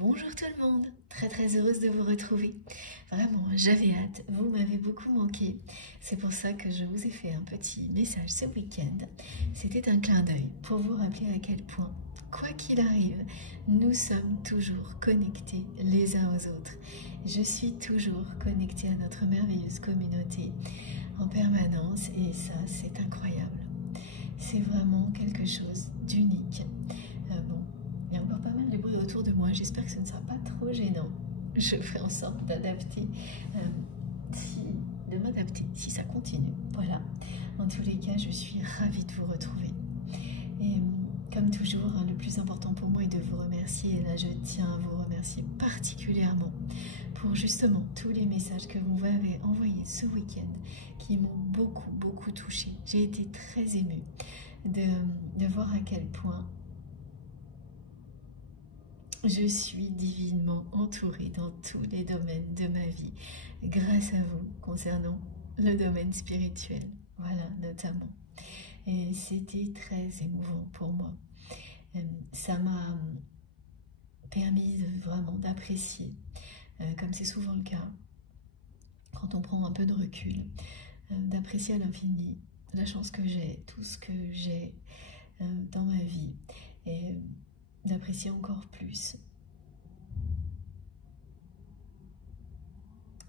Bonjour tout le monde, très heureuse de vous retrouver. Vraiment, j'avais hâte, vous m'avez beaucoup manqué. C'est pour ça que je vous ai fait un petit message ce week-end. C'était un clin d'œil pour vous rappeler à quel point, quoi qu'il arrive, nous sommes toujours connectés les uns aux autres. Je suis toujours connectée à notre merveilleuse communauté en permanence et ça, c'est incroyable. C'est vraiment quelque chose d'unique. Bon, il y a encore pas mal de bruit autour de moi, j'espère que ce ne sera pas trop gênant. Je ferai en sorte d'adapter, de m'adapter si ça continue. Voilà, en tous les cas, je suis ravie de vous retrouver. Et comme toujours, le plus important pour moi est de vous remercier. Et là, je tiens à vous remercier particulièrement pour justement tous les messages que vous m'avez envoyés ce week-end qui m'ont beaucoup touchée. J'ai été très émue de voir à quel point je suis divinement entourée dans tous les domaines de ma vie, grâce à vous, concernant le domaine spirituel, voilà, notamment. Et c'était très émouvant pour moi. Ça m'a permis vraiment d'apprécier, comme c'est souvent le cas, quand on prend un peu de recul, d'apprécier à l'infini la chance que j'ai, tout ce que j'ai dans ma vie, et d'apprécier encore plus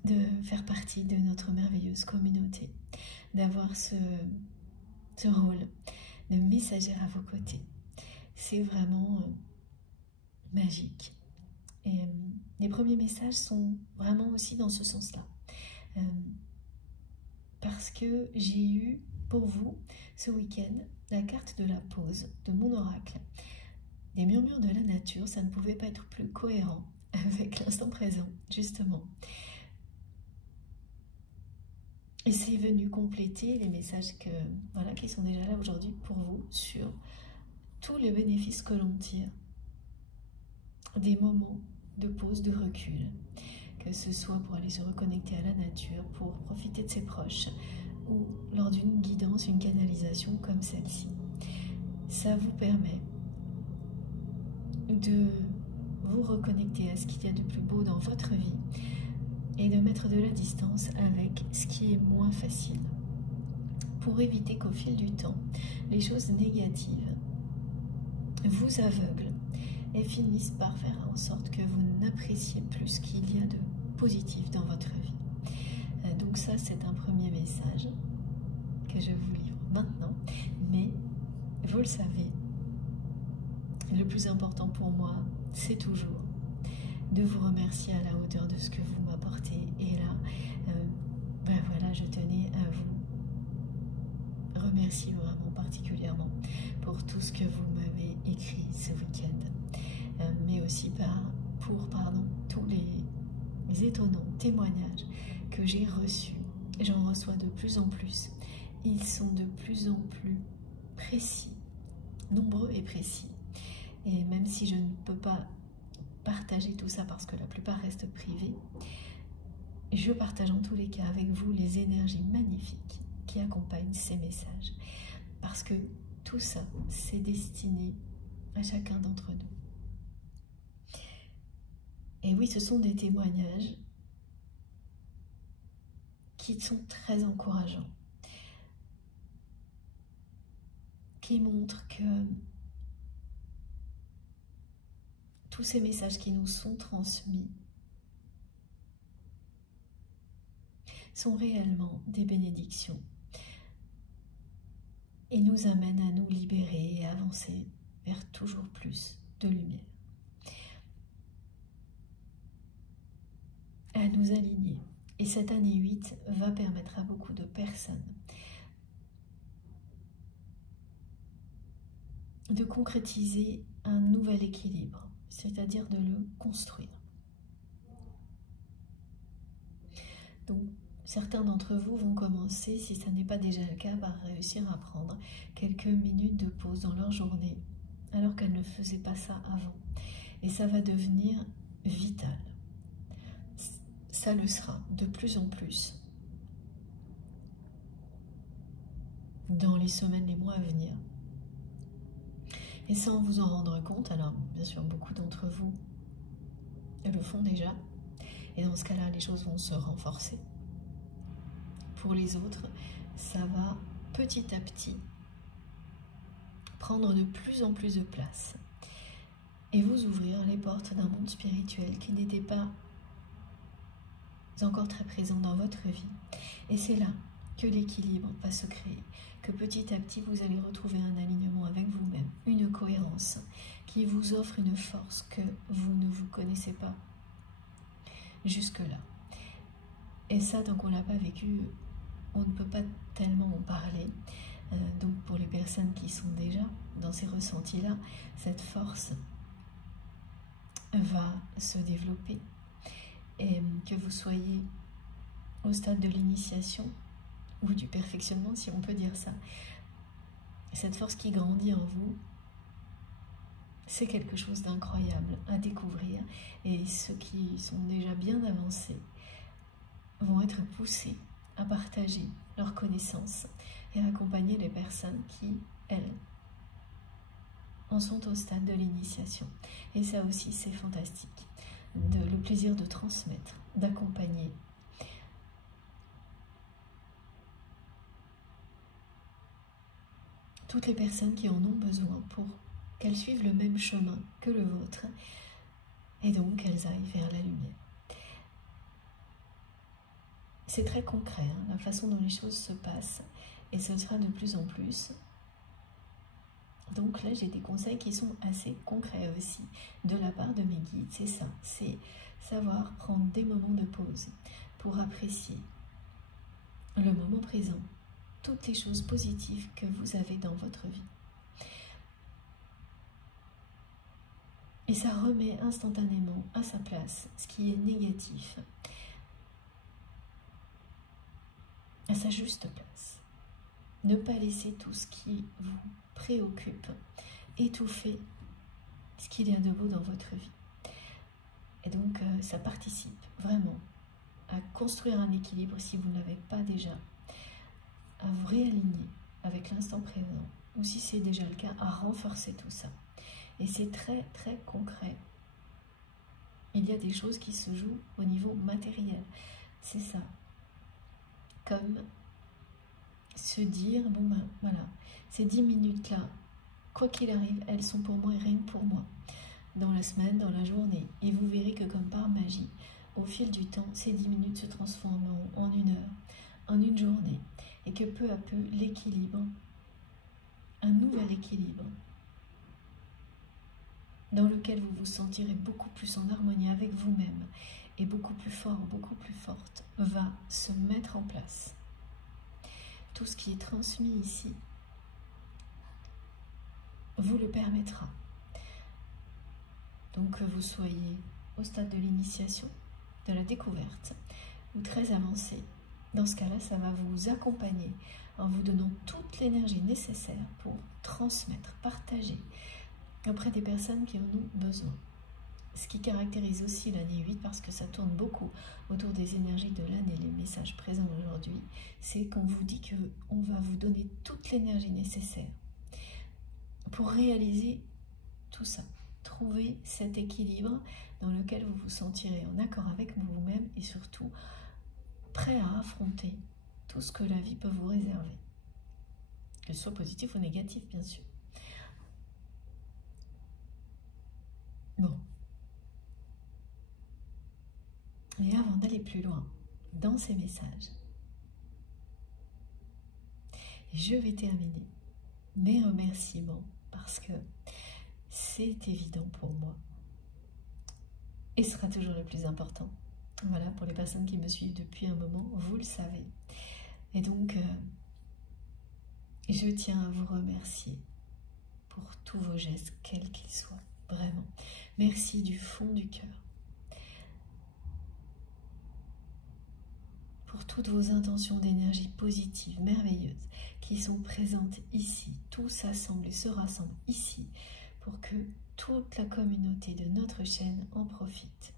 de faire partie de notre merveilleuse communauté, d'avoir ce rôle de messagère à vos côtés. C'est vraiment magique. Et les premiers messages sont vraiment aussi dans ce sens-là. Parce que j'ai eu pour vous ce week-end la carte de la pause de mon oracle. Des murmures de la nature, ça ne pouvait pas être plus cohérent avec l'instant présent, justement. Et c'est venu compléter les messages qui sont déjà là aujourd'hui pour vous sur tous les bénéfices que l'on tire des moments de pause, de recul, que ce soit pour aller se reconnecter à la nature, pour profiter de ses proches, ou lors d'une guidance, une canalisation comme celle-ci. Ça vous permet de vous reconnecter à ce qu'il y a de plus beau dans votre vie et de mettre de la distance avec ce qui est moins facile pour éviter qu'au fil du temps, les choses négatives vous aveuglent et finissent par faire en sorte que vous n'appréciez plus ce qu'il y a de positif dans votre vie. Donc ça, c'est un premier message que je vous livre maintenant, mais vous le savez, le plus important pour moi, c'est toujours de vous remercier à la hauteur de ce que vous m'apportez. Et là, voilà, je tenais à vous remercier vraiment particulièrement pour tout ce que vous m'avez écrit ce week-end, mais aussi pour tous les étonnants témoignages que j'ai reçus. J'en reçois de plus en plus. Ils sont de plus en plus précis, nombreux et précis. Et même si je ne peux pas partager tout ça parce que la plupart restent privés, je partage en tous les cas avec vous les énergies magnifiques qui accompagnent ces messages. Parce que tout ça, c'est destiné à chacun d'entre nous. Et oui, ce sont des témoignages qui sont très encourageants, qui montrent que tous ces messages qui nous sont transmis sont réellement des bénédictions et nous amènent à nous libérer et avancer vers toujours plus de lumière, à nous aligner. Et cette année 8 va permettre à beaucoup de personnes de concrétiser un nouvel équilibre, c'est-à-dire de le construire. Donc, certains d'entre vous vont commencer, si ça n'est pas déjà le cas, par réussir à prendre quelques minutes de pause dans leur journée, alors qu'elles ne faisaient pas ça avant. Et ça va devenir vital. Ça le sera de plus en plus dans les semaines, les mois à venir. Et sans vous en rendre compte, alors bien sûr beaucoup d'entre vous le font déjà. Et dans ce cas-là, les choses vont se renforcer. Pour les autres, ça va petit à petit prendre de plus en plus de place et vous ouvrir les portes d'un monde spirituel qui n'était pas encore très présent dans votre vie. Et c'est là que l'équilibre va se créer, que petit à petit vous allez retrouver un alignement avec vous-même, une cohérence qui vous offre une force que vous ne vous connaissez pas jusque-là. Et ça, tant qu'on ne l'a pas vécu, on ne peut pas tellement en parler. Donc pour les personnes qui sont déjà dans ces ressentis-là, cette force va se développer. Et que vous soyez au stade de l'initiation ou du perfectionnement, si on peut dire ça, cette force qui grandit en vous, c'est quelque chose d'incroyable à découvrir. Et ceux qui sont déjà bien avancés vont être poussés à partager leurs connaissances et à accompagner les personnes qui, elles, en sont au stade de l'initiation. Et ça aussi, c'est fantastique. Le plaisir de transmettre, d'accompagner. Toutes les personnes qui en ont besoin pour qu'elles suivent le même chemin que le vôtre et donc qu'elles aillent vers la lumière. C'est très concret, hein, la façon dont les choses se passent, et ce sera de plus en plus. Donc là, j'ai des conseils qui sont assez concrets aussi de la part de mes guides. C'est ça, c'est savoir prendre des moments de pause pour apprécier le moment présent, toutes les choses positives que vous avez dans votre vie. Et ça remet instantanément à sa place ce qui est négatif, à sa juste place. Ne pas laisser tout ce qui vous préoccupe étouffer ce qu'il y a de beau dans votre vie. Et donc ça participe vraiment à construire un équilibre si vous ne l'avez pas déjà, à vous réaligner avec l'instant présent, ou si c'est déjà le cas, à renforcer tout ça. Et c'est très très concret. Il y a des choses qui se jouent au niveau matériel. C'est ça. Comme se dire, bon ben voilà, ces 10 minutes-là, quoi qu'il arrive, elles sont pour moi et rien que pour moi. Dans la semaine, dans la journée. Et vous verrez que comme par magie, au fil du temps, ces 10 minutes se transforment en 1 heure, en une journée. Et que peu à peu, l'équilibre, un nouvel équilibre, dans lequel vous vous sentirez beaucoup plus en harmonie avec vous-même et beaucoup plus fort, beaucoup plus forte, va se mettre en place. Tout ce qui est transmis ici vous le permettra. Donc que vous soyez au stade de l'initiation, de la découverte, ou très avancé, dans ce cas-là, ça va vous accompagner en vous donnant toute l'énergie nécessaire pour transmettre, partager auprès des personnes qui en ont besoin. Ce qui caractérise aussi l'année 8, parce que ça tourne beaucoup autour des énergies de l'année, les messages présents aujourd'hui, c'est qu'on vous dit qu'on va vous donner toute l'énergie nécessaire pour réaliser tout ça. Trouver cet équilibre dans lequel vous vous sentirez en accord avec vous-même et surtout prêt à affronter tout ce que la vie peut vous réserver. Que ce soit positif ou négatif, bien sûr. Bon. Et avant d'aller plus loin dans ces messages, je vais terminer mes remerciements parce que c'est évident pour moi et sera toujours le plus important. Voilà, pour les personnes qui me suivent depuis un moment, vous le savez. Et donc, je tiens à vous remercier pour tous vos gestes, quels qu'ils soient. Vraiment. Merci du fond du cœur. Pour toutes vos intentions d'énergie positive, merveilleuses, qui sont présentes ici. Tout s'assemble et se rassemble ici pour que toute la communauté de notre chaîne en profite.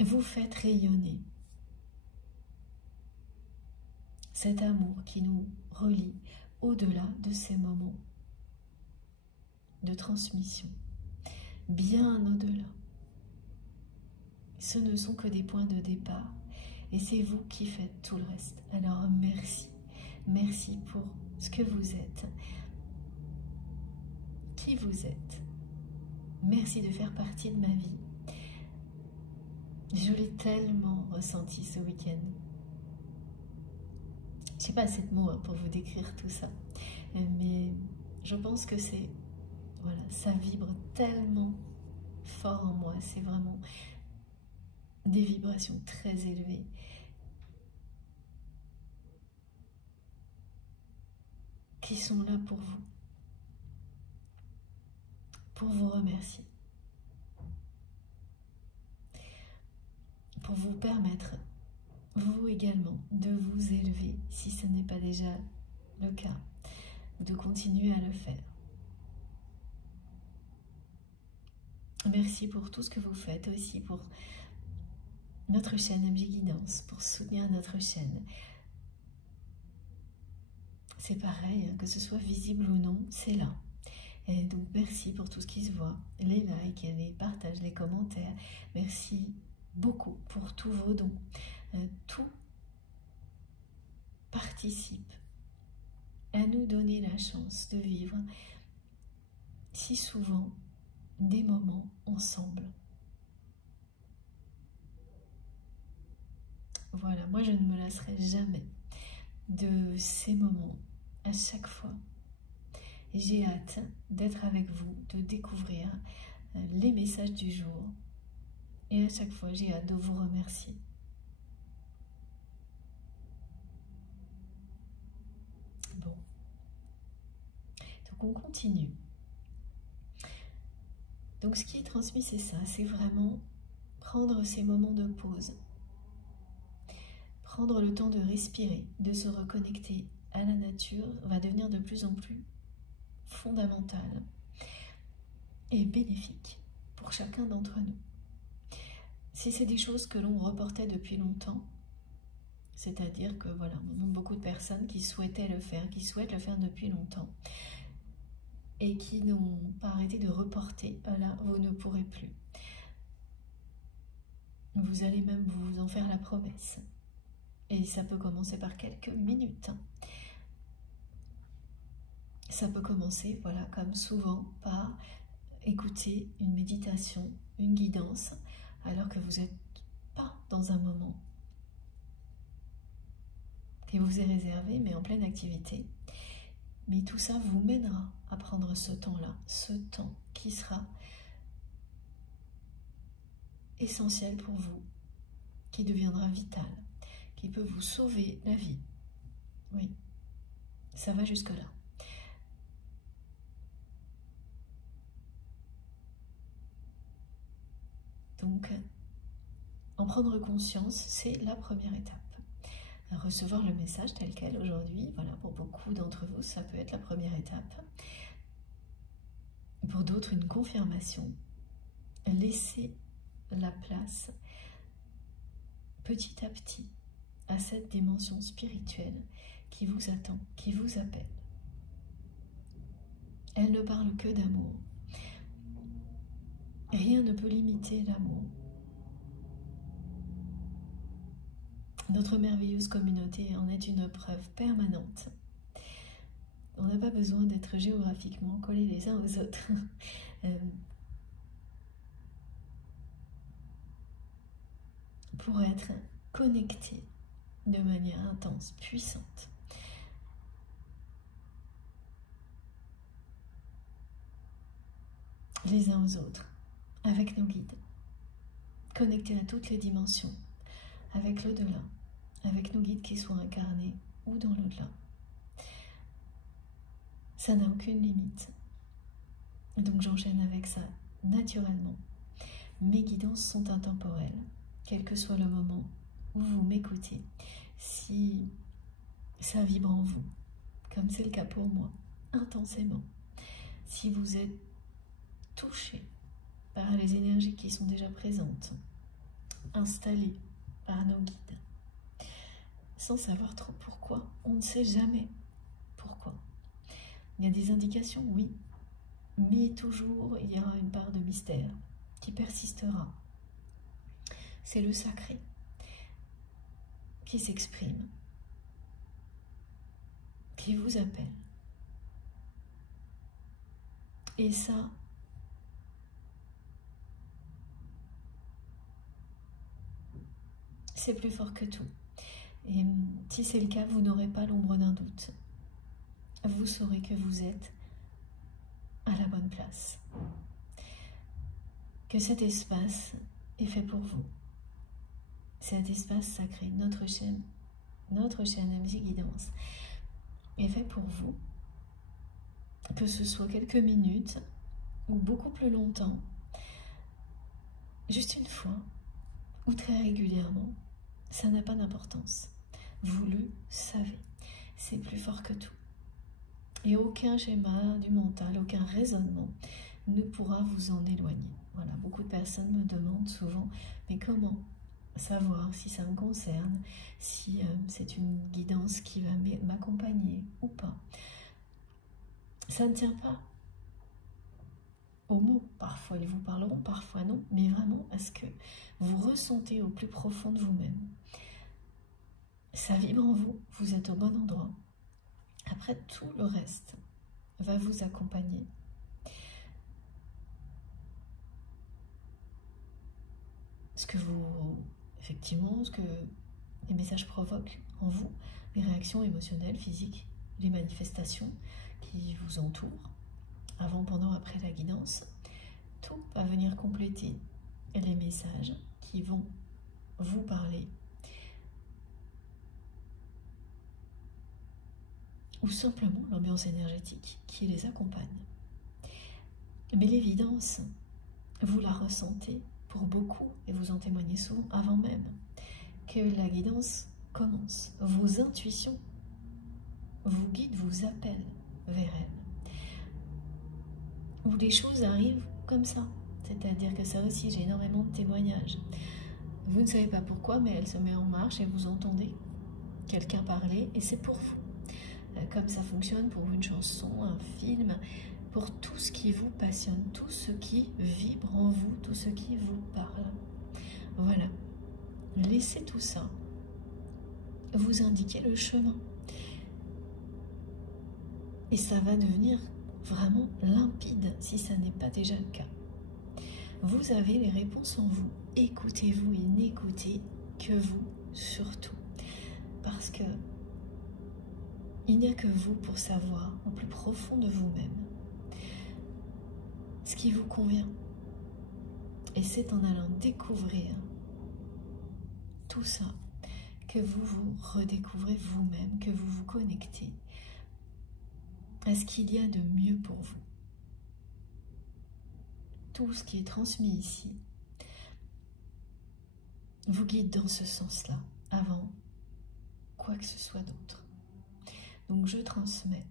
Vous faites rayonner cet amour qui nous relie au-delà de ces moments de transmission. bien au-delà. Ce ne sont que des points de départ et c'est vous qui faites tout le reste. Alors merci, merci pour ce que vous êtes, qui vous êtes. Merci de faire partie de ma vie. Je l'ai tellement ressenti ce week-end. Je n'ai pas assez de mots pour vous décrire tout ça, mais je pense que c'est, voilà, ça vibre tellement fort en moi. C'est vraiment des vibrations très élevées. Qui sont là pour vous remercier, pour vous permettre, vous également, de vous élever, si ce n'est pas déjà le cas, de continuer à le faire. Merci pour tout ce que vous faites, aussi pour notre chaîne MJ Guidance, pour soutenir notre chaîne. C'est pareil, que ce soit visible ou non, c'est là. Et donc merci pour tout ce qui se voit, les likes, les partages, les commentaires. Merci beaucoup pour tous vos dons. Tout participe à nous donner la chance de vivre si souvent des moments ensemble. Voilà, moi je ne me lasserai jamais de ces moments à chaque fois. J'ai hâte d'être avec vous, de découvrir les messages du jour. Et à chaque fois, j'ai hâte de vous remercier. Bon. Donc on continue. Donc ce qui est transmis, c'est ça. C'est vraiment prendre ces moments de pause. Prendre le temps de respirer, de se reconnecter à la nature va devenir de plus en plus fondamental et bénéfique pour chacun d'entre nous. Si c'est des choses que l'on reportait depuis longtemps, c'est-à-dire que voilà, on montre beaucoup de personnes qui souhaitaient le faire, qui souhaitent le faire depuis longtemps et qui n'ont pas arrêté de reporter, là vous ne pourrez plus. Vous allez même vous en faire la promesse. Et ça peut commencer par quelques minutes. Ça peut commencer, voilà, comme souvent, par écouter une méditation, une guidance, alors que vous n'êtes pas dans un moment qui vous est réservé, mais en pleine activité. Mais tout ça vous mènera à prendre ce temps-là, ce temps qui sera essentiel pour vous, qui deviendra vital, qui peut vous sauver la vie. Oui, ça va jusque-là. Donc, en prendre conscience, c'est la première étape. Recevoir le message tel quel aujourd'hui, voilà, pour beaucoup d'entre vous, ça peut être la première étape. Pour d'autres, une confirmation. Laissez la place petit à petit à cette dimension spirituelle qui vous attend, qui vous appelle. Elle ne parle que d'amour. Rien ne peut limiter l'amour. Notre merveilleuse communauté en est une preuve permanente. On n'a pas besoin d'être géographiquement collés les uns aux autres. Pour être connectés de manière intense, puissante. Les uns aux autres, avec nos guides, connectés à toutes les dimensions, avec l'au-delà, avec nos guides qui soient incarnés ou dans l'au-delà. Ça n'a aucune limite. Donc j'enchaîne avec ça naturellement. Mes guidances sont intemporelles, quel que soit le moment où vous m'écoutez. Si ça vibre en vous, comme c'est le cas pour moi, intensément, si vous êtes touché par les énergies qui sont déjà présentes, installées par nos guides, sans savoir trop pourquoi, on ne sait jamais pourquoi. Il y a des indications, oui, mais toujours il y aura une part de mystère. persistera. C'est le sacré qui s'exprime, qui vous appelle. Et ça, c'est plus fort que tout. Et si c'est le cas, vous n'aurez pas l'ombre d'un doute. Vous saurez que vous êtes à la bonne place. Que cet espace est fait pour vous. Cet espace sacré, notre chaîne MJ Guidance, est fait pour vous. Que ce soit quelques minutes ou beaucoup plus longtemps, juste une fois ou très régulièrement, ça n'a pas d'importance. Vous le savez, c'est plus fort que tout. Et aucun schéma du mental, aucun raisonnement ne pourra vous en éloigner. Voilà, beaucoup de personnes me demandent souvent, mais comment savoir si ça me concerne, si c'est une guidance qui va m'accompagner ou pas. Ça ne tient pas aux mots. Parfois ils vous parleront, parfois non, mais vraiment à ce que vous ressentez au plus profond de vous-même. Ça vibre en vous, vous êtes au bon endroit. Après, tout le reste va vous accompagner. Effectivement, ce que les messages provoquent en vous, les réactions émotionnelles, physiques, les manifestations qui vous entourent, avant, pendant, après la guidance, tout va venir compléter les messages qui vont vous parler, ou simplement l'ambiance énergétique qui les accompagne. Mais l'évidence, vous la ressentez pour beaucoup, et vous en témoignez souvent avant même que la guidance commence. Vos intuitions vous guident, vous appellent vers elle. Où les choses arrivent comme ça. C'est-à-dire que ça aussi, j'ai énormément de témoignages. Vous ne savez pas pourquoi, mais elle se met en marche et vous entendez quelqu'un parler et c'est pour vous. Comme ça fonctionne pour une chanson, un film, pour tout ce qui vous passionne, tout ce qui vibre en vous, tout ce qui vous parle. Voilà. Laissez tout ça vous indiquer le chemin. Et ça va devenir vraiment limpide si ça n'est pas déjà le cas. Vous avez les réponses en vous. Écoutez-vous et n'écoutez que vous surtout. Parce que il n'y a que vous pour savoir au plus profond de vous-même ce qui vous convient. Et c'est en allant découvrir tout ça que vous vous redécouvrez vous-même, que vous vous connectez à ce qu'il y a de mieux pour vous. Tout ce qui est transmis ici vous guide dans ce sens-là, avant quoi que ce soit d'autre. Donc je transmets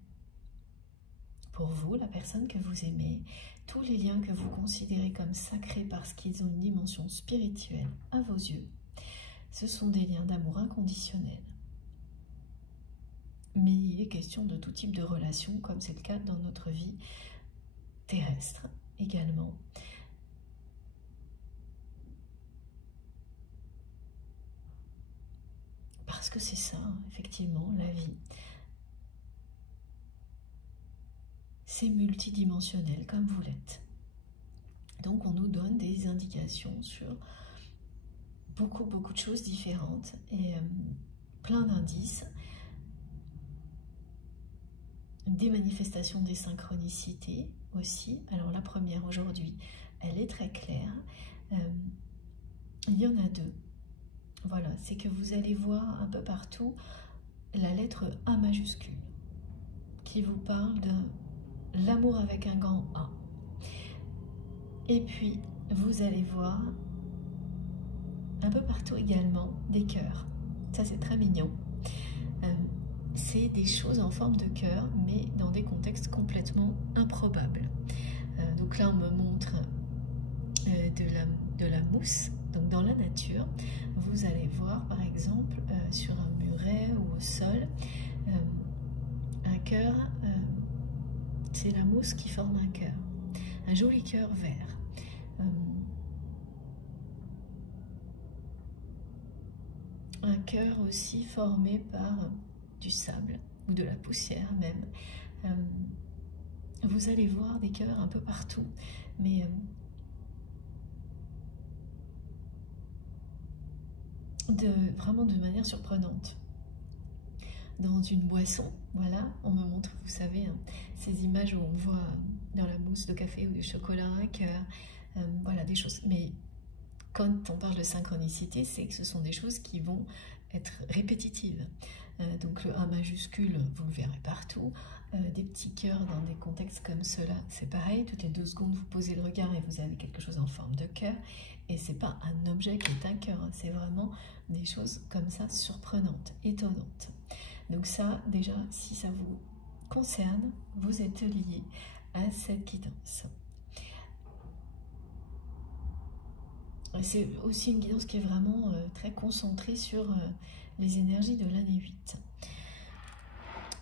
pour vous, la personne que vous aimez, tous les liens que vous considérez comme sacrés parce qu'ils ont une dimension spirituelle à vos yeux. Ce sont des liens d'amour inconditionnel. Mais il est question de tout type de relation, comme c'est le cas dans notre vie terrestre également. Parce que c'est ça, effectivement, la vie. C'est multidimensionnel comme vous l'êtes. Donc on nous donne des indications sur beaucoup de choses différentes et plein d'indices, des manifestations des synchronicités aussi. Alors la première aujourd'hui, elle est très claire. Il y en a deux. Voilà, c'est que vous allez voir un peu partout la lettre A majuscule qui vous parle de l'amour avec un grand A. Et puis, vous allez voir un peu partout également des cœurs. Ça, c'est très mignon. C'est des choses en forme de cœur, mais dans des contextes complètement improbables. Donc là, on me montre de la mousse. Donc dans la nature, vous allez voir par exemple sur un muret ou au sol, un cœur, c'est la mousse qui forme un cœur. Un joli cœur vert. un cœur aussi formé par du sable ou de la poussière même. Vous allez voir des cœurs un peu partout, mais vraiment de manière surprenante. Dans une boisson, voilà, on me montre, vous savez, hein, ces images où on voit dans la mousse de café ou de chocolat un cœur, voilà, des choses. Mais quand on parle de synchronicité, c'est que ce sont des choses qui vont être répétitives. Donc le A majuscule, vous le verrez partout. Des petits cœurs dans des contextes comme cela, c'est pareil. Toutes les 2 secondes, vous posez le regard et vous avez quelque chose en forme de cœur. Et c'est pas un objet qui est un cœur, hein, c'est vraiment des choses comme ça surprenantes, étonnantes. Donc ça, déjà, si ça vous concerne, vous êtes lié à cette guidance. C'est aussi une guidance qui est vraiment très concentrée sur les énergies de l'année 8.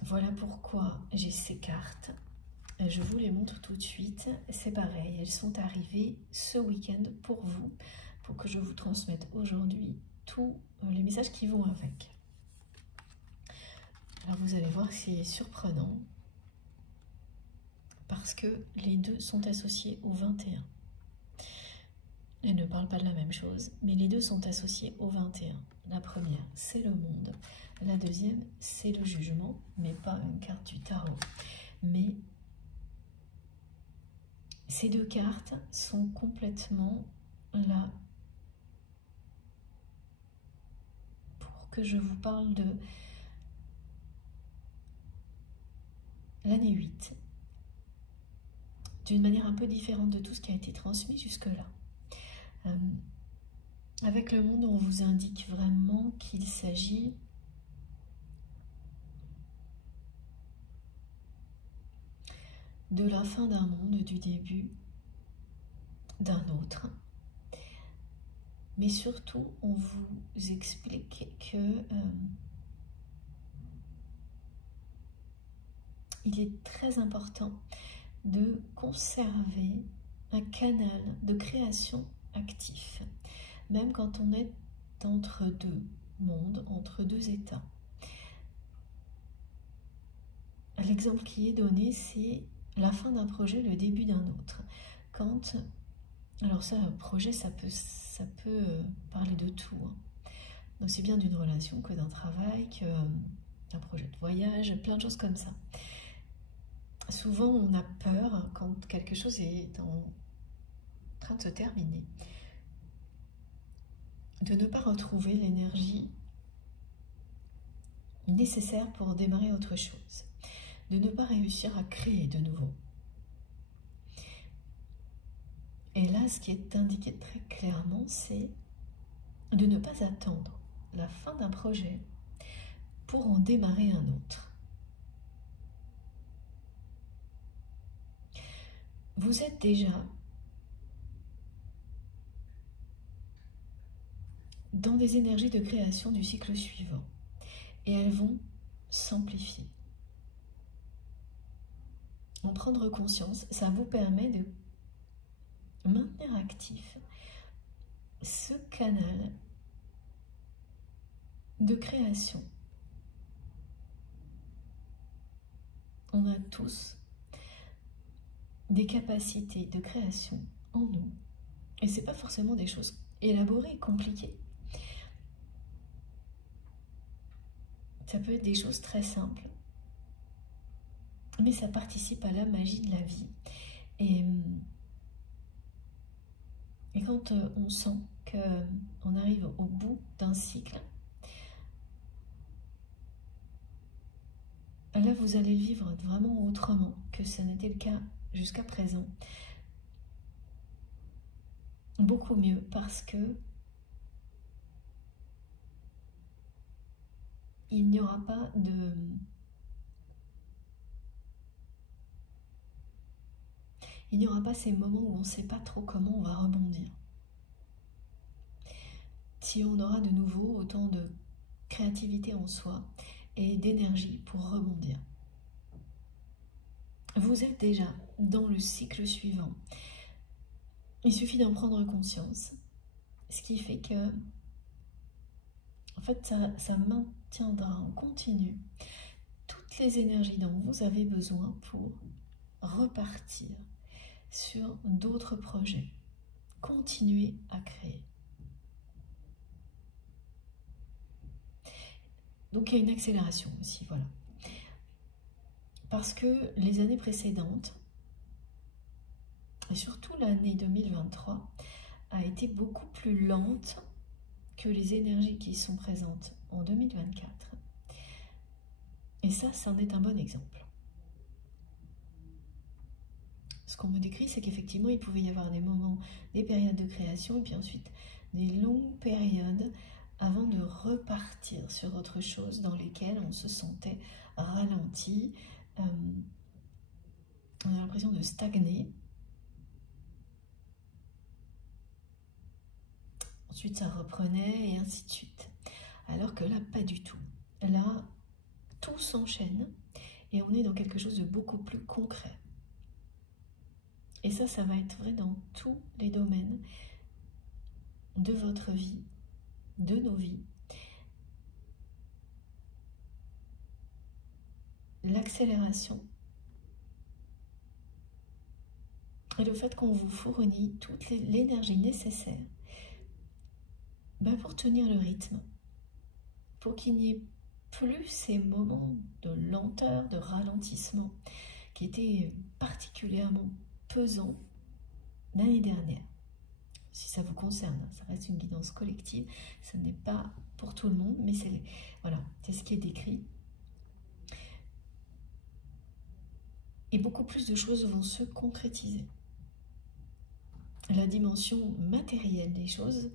Voilà pourquoi j'ai ces cartes. Je vous les montre tout de suite. C'est pareil, elles sont arrivées ce week-end pour vous, pour que je vous transmette aujourd'hui tous les messages qui vont avec. Alors vous allez voir, c'est surprenant parce que les deux sont associés au 21. Elles ne parlent pas de la même chose, mais les deux sont associés au 21. La première, c'est le monde. La deuxième, c'est le jugement, mais pas une carte du tarot. Mais ces 2 cartes sont complètement là pour que je vous parle de l'année 8, d'une manière un peu différente de tout ce qui a été transmis jusque-là. Avec le monde, on vous indique vraiment qu'il s'agit de la fin d'un monde, du début d'un autre. Mais surtout, on vous explique que il est très important de conserver un canal de création actif, même quand on est entre 2 mondes, entre 2 états. L'exemple qui est donné, c'est la fin d'un projet, le début d'un autre. Quand, alors ça, un projet, ça peut parler de tout. Hein. Donc c'est bien d'une relation que d'un travail, d'un projet de voyage, plein de choses comme ça. Souvent, on a peur quand quelque chose est en train de se terminer, de ne pas retrouver l'énergie nécessaire pour démarrer autre chose, de ne pas réussir à créer de nouveau. Et là, ce qui est indiqué très clairement, c'est de ne pas attendre la fin d'un projet pour en démarrer un autre. Vous êtes déjà dans des énergies de création du cycle suivant et elles vont s'amplifier. En prendre conscience, ça vous permet de maintenir actif ce canal de création. On a tous des capacités de création en nous. Et ce n'est pas forcément des choses élaborées, compliquées. Ça peut être des choses très simples. Mais ça participe à la magie de la vie. Et quand on sent qu'on arrive au bout d'un cycle, là vous allez le vivre vraiment autrement que ce n'était le cas jusqu'à présent. Beaucoup mieux parce que il n'y aura pas de... Il n'y aura pas ces moments où on ne sait pas trop comment on va rebondir. Si on aura de nouveau autant de créativité en soi et d'énergie pour rebondir. Vous êtes déjà dans le cycle suivant. Il suffit d'en prendre conscience. Ce qui fait que En fait, ça maintiendra en continu toutes les énergies dont vous avez besoin pour repartir sur d'autres projets. Continuez à créer. Donc il y a une accélération aussi, voilà. Parce que les années précédentes, et surtout l'année 2023, a été beaucoup plus lente que les énergies qui sont présentes en 2024. Et ça, c'en est un bon exemple. Ce qu'on me décrit, c'est qu'effectivement, il pouvait y avoir des moments, des périodes de création, et puis ensuite des longues périodes avant de repartir sur autre chose dans lesquelles on se sentait ralenti, on a l'impression de stagner. Ensuite, ça reprenait et ainsi de suite. Alors que là, pas du tout. Là, tout s'enchaîne et on est dans quelque chose de beaucoup plus concret. Et ça va être vrai dans tous les domaines de votre vie, de nos vies. L'accélération et le fait qu'on vous fournit toute l'énergie nécessaire pour tenir le rythme, pour qu'il n'y ait plus ces moments de lenteur, de ralentissement qui étaient particulièrement pesants l'année dernière. Si ça vous concerne, ça reste une guidance collective, ce n'est pas pour tout le monde, mais c'est ce qui est décrit. Et beaucoup plus de choses vont se concrétiser. La dimension matérielle des choses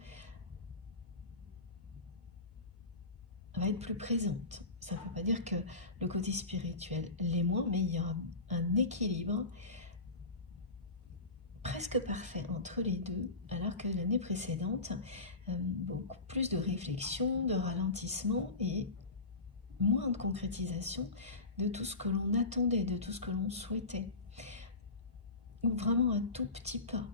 va être plus présente. Ça ne veut pas dire que le côté spirituel l'est moins, mais il y aura un équilibre presque parfait entre les deux, alors que l'année précédente, beaucoup plus de réflexion, de ralentissement et moins de concrétisation de tout ce que l'on attendait, de tout ce que l'on souhaitait. Ou vraiment un tout petit pas.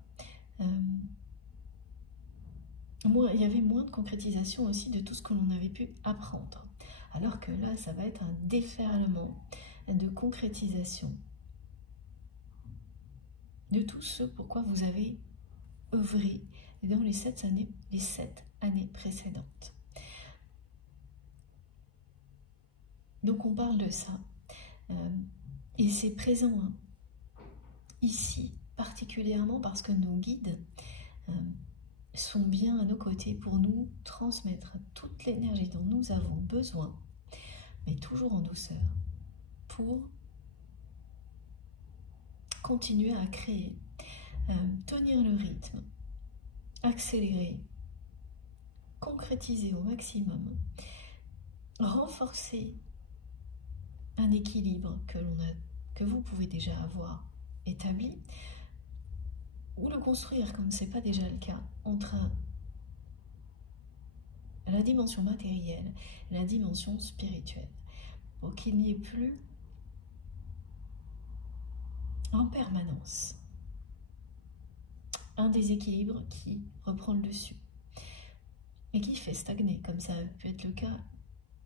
Il y avait moins de concrétisation aussi de tout ce que l'on avait pu apprendre. Alors que là, ça va être un déferlement de concrétisation de tout ce pourquoi vous avez œuvré dans les 7 années précédentes. Donc on parle de ça. Et c'est présent ici, particulièrement parce que nos guides sont bien à nos côtés pour nous transmettre toute l'énergie dont nous avons besoin, mais toujours en douceur, pour continuer à créer, tenir le rythme, accélérer, concrétiser au maximum, renforcer un équilibre que vous pouvez déjà avoir établi, ou le construire comme ce n'est pas déjà le cas entre la dimension matérielle et la dimension spirituelle, pour qu'il n'y ait plus en permanence un déséquilibre qui reprend le dessus et qui fait stagner, comme ça a pu être le cas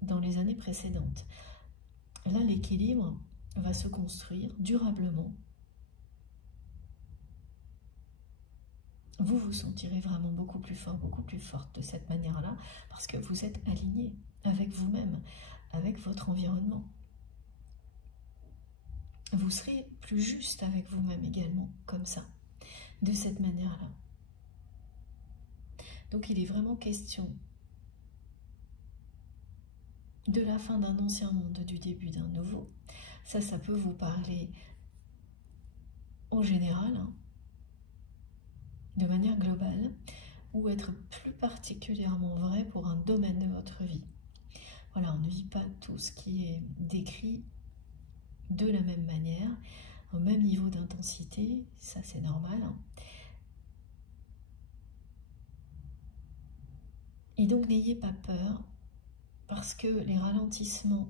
dans les années précédentes. Là, l'équilibre va se construire durablement. Vous vous sentirez vraiment beaucoup plus fort, beaucoup plus forte de cette manière-là, parce que vous êtes aligné avec vous-même, avec votre environnement. Vous serez plus juste avec vous-même également, comme ça, de cette manière-là. Donc il est vraiment question de la fin d'un ancien monde, du début d'un nouveau. Ça peut vous parler en général, de manière globale, ou être plus particulièrement vrai pour un domaine de votre vie. Voilà, on ne vit pas tout ce qui est décrit de la même manière, au même niveau d'intensité, ça c'est normal. Et donc n'ayez pas peur, parce que les ralentissements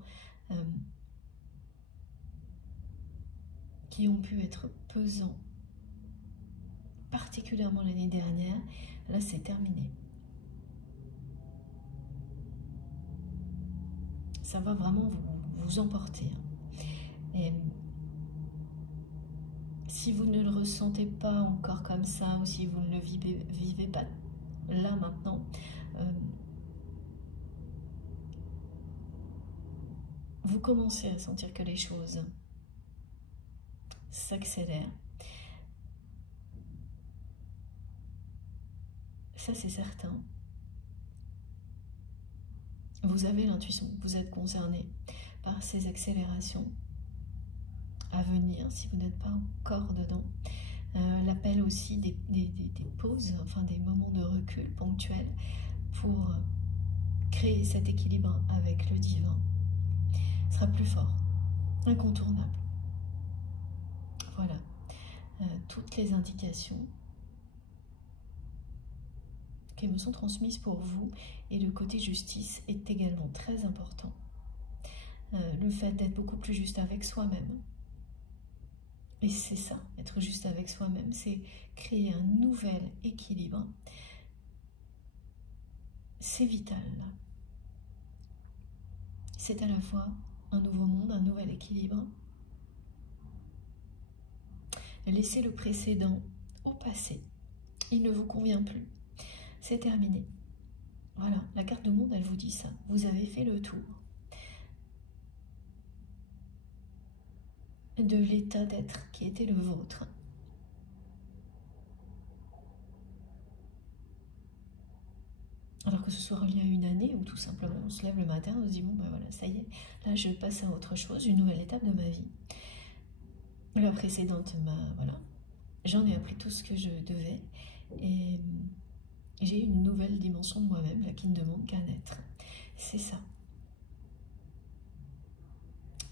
qui ont pu être pesants, particulièrement l'année dernière, là c'est terminé. ça va vraiment vous emporter. Et si vous ne le ressentez pas encore comme ça, ou si vous ne le vivez pas là maintenant, vous commencez à sentir que les choses s'accélèrent. Ça, c'est certain. Vous avez l'intuition, vous êtes concerné par ces accélérations à venir, si vous n'êtes pas encore dedans. L'appel aussi des pauses, enfin des moments de recul ponctuels pour créer cet équilibre avec le divin sera plus fort, incontournable. Voilà, toutes les indications qui me sont transmises pour vous, et le côté justice est également très important. Le fait d'être beaucoup plus juste avec soi-même, et c'est ça, être juste avec soi-même, c'est créer un nouvel équilibre. C'est vital. C'est à la fois un nouveau monde, un nouvel équilibre. Laissez le précédent au passé. Il ne vous convient plus. C'est terminé. Voilà, la carte du monde, elle vous dit ça. Vous avez fait le tour de l'état d'être qui était le vôtre. Alors que ce soit relié à une année, ou tout simplement on se lève le matin, on se dit bon ben voilà, ça y est, là je passe à autre chose, une nouvelle étape de ma vie. La précédente, voilà, j'en ai appris tout ce que je devais, et j'ai une nouvelle dimension de moi-même là qui ne demande qu'à naître. C'est ça.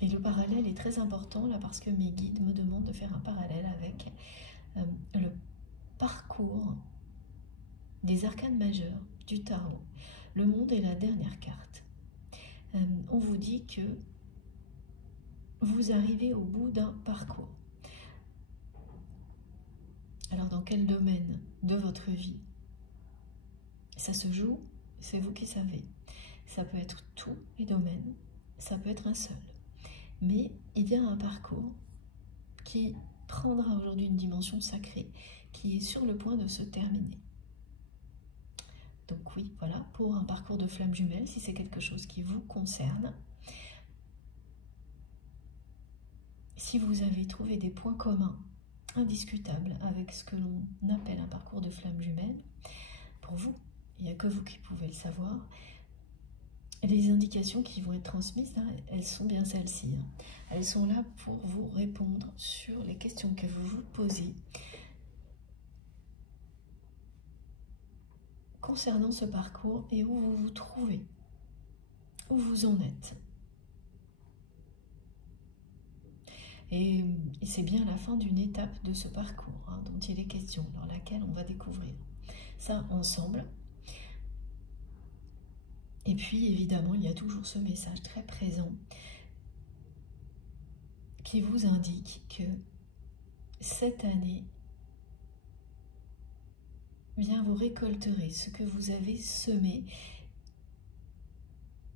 Et le parallèle est très important là parce que mes guides me demandent de faire un parallèle avec le parcours des arcanes majeures du tarot. Le monde est la dernière carte. On vous dit que vous arrivez au bout d'un parcours. Alors dans quel domaine de votre vie ça se joue? C'est vous qui savez. Ça peut être tous les domaines, ça peut être un seul. Mais il y a un parcours qui prendra aujourd'hui une dimension sacrée, qui est sur le point de se terminer. Donc oui, voilà, pour un parcours de flamme jumelle, si c'est quelque chose qui vous concerne, si vous avez trouvé des points communs indiscutables avec ce que l'on appelle un parcours de flamme jumelle, pour vous, il n'y a que vous qui pouvez le savoir. Les indications qui vont être transmises, là, elles sont bien celles-ci. Elles sont là pour vous répondre sur les questions que vous vous posez concernant ce parcours et où vous vous trouvez, où vous en êtes. Et c'est bien la fin d'une étape de ce parcours dont il est question, dans laquelle on va découvrir ça ensemble. Et puis évidemment, il y a toujours ce message très présent qui vous indique que cette année, bien vous récolterez ce que vous avez semé,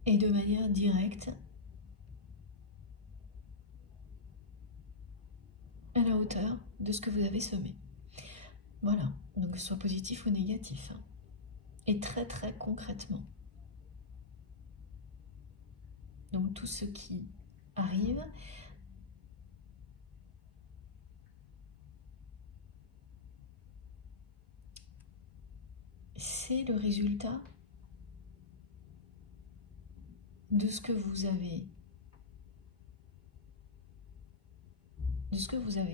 et de manière directe, à la hauteur de ce que vous avez semé. Voilà, donc que ce soit positif ou négatif. Et très très concrètement. Donc tout ce qui arrive c'est le résultat de ce que vous avez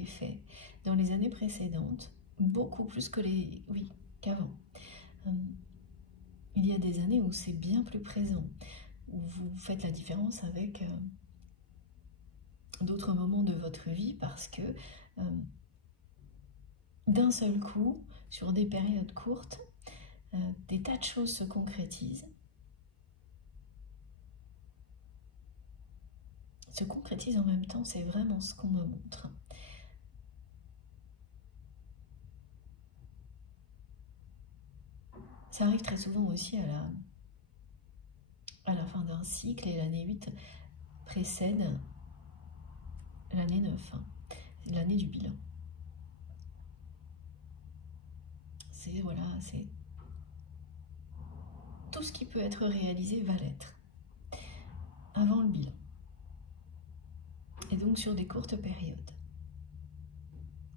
fait dans les années précédentes, beaucoup plus que qu'avant. Il y a des années où c'est bien plus présent, où vous faites la différence avec d'autres moments de votre vie parce que d'un seul coup, sur des périodes courtes, des tas de choses se concrétisent. Se concrétisent en même temps, c'est vraiment ce qu'on me montre. Ça arrive très souvent aussi à à la fin d'un cycle et l'année 8 précède l'année 9, hein, l'année du bilan. C'est voilà, c'est tout ce qui peut être réalisé va l'être avant le bilan. Et donc sur des courtes périodes.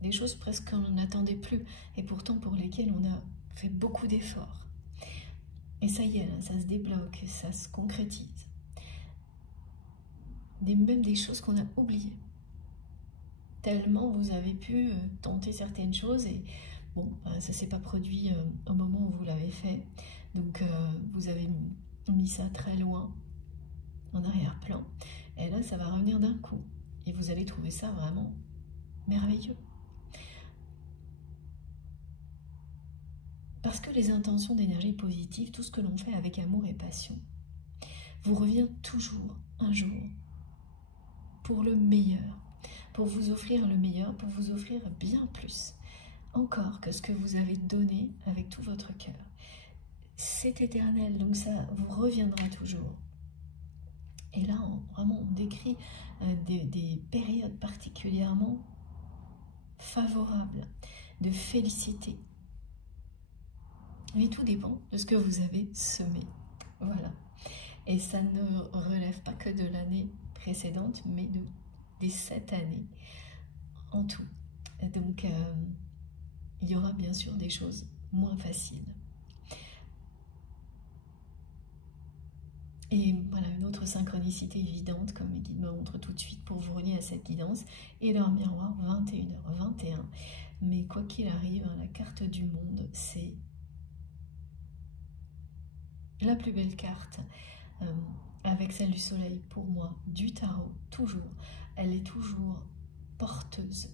Des choses presque qu'on n'attendait plus et pourtant pour lesquelles on a fait beaucoup d'efforts. Et ça y est, là, ça se débloque, ça se concrétise. Même des choses qu'on a oubliées. Tellement vous avez pu tenter certaines choses et bon, ça ne s'est pas produit au moment où vous l'avez fait. Donc vous avez mis ça très loin, en arrière-plan. Et là, ça va revenir d'un coup. Et vous allez trouver ça vraiment merveilleux. Parce que les intentions d'énergie positive, tout ce que l'on fait avec amour et passion, vous revient toujours un jour pour le meilleur, pour vous offrir le meilleur, pour vous offrir bien plus encore que ce que vous avez donné avec tout votre cœur. C'est éternel, donc ça vous reviendra toujours. Et là, vraiment, on décrit des périodes particulièrement favorables, de félicité. Mais tout dépend de ce que vous avez semé. Voilà. Et ça ne relève pas que de l'année précédente, mais des 7 années en tout. Donc, il y aura bien sûr des choses moins faciles. Et voilà, une autre synchronicité évidente, comme mes guides me montrent tout de suite pour vous relier à cette guidance, et leur miroir 21h21. Mais quoi qu'il arrive, hein, la carte du monde, c'est la plus belle carte, avec celle du soleil pour moi, du tarot, toujours. Elle est toujours porteuse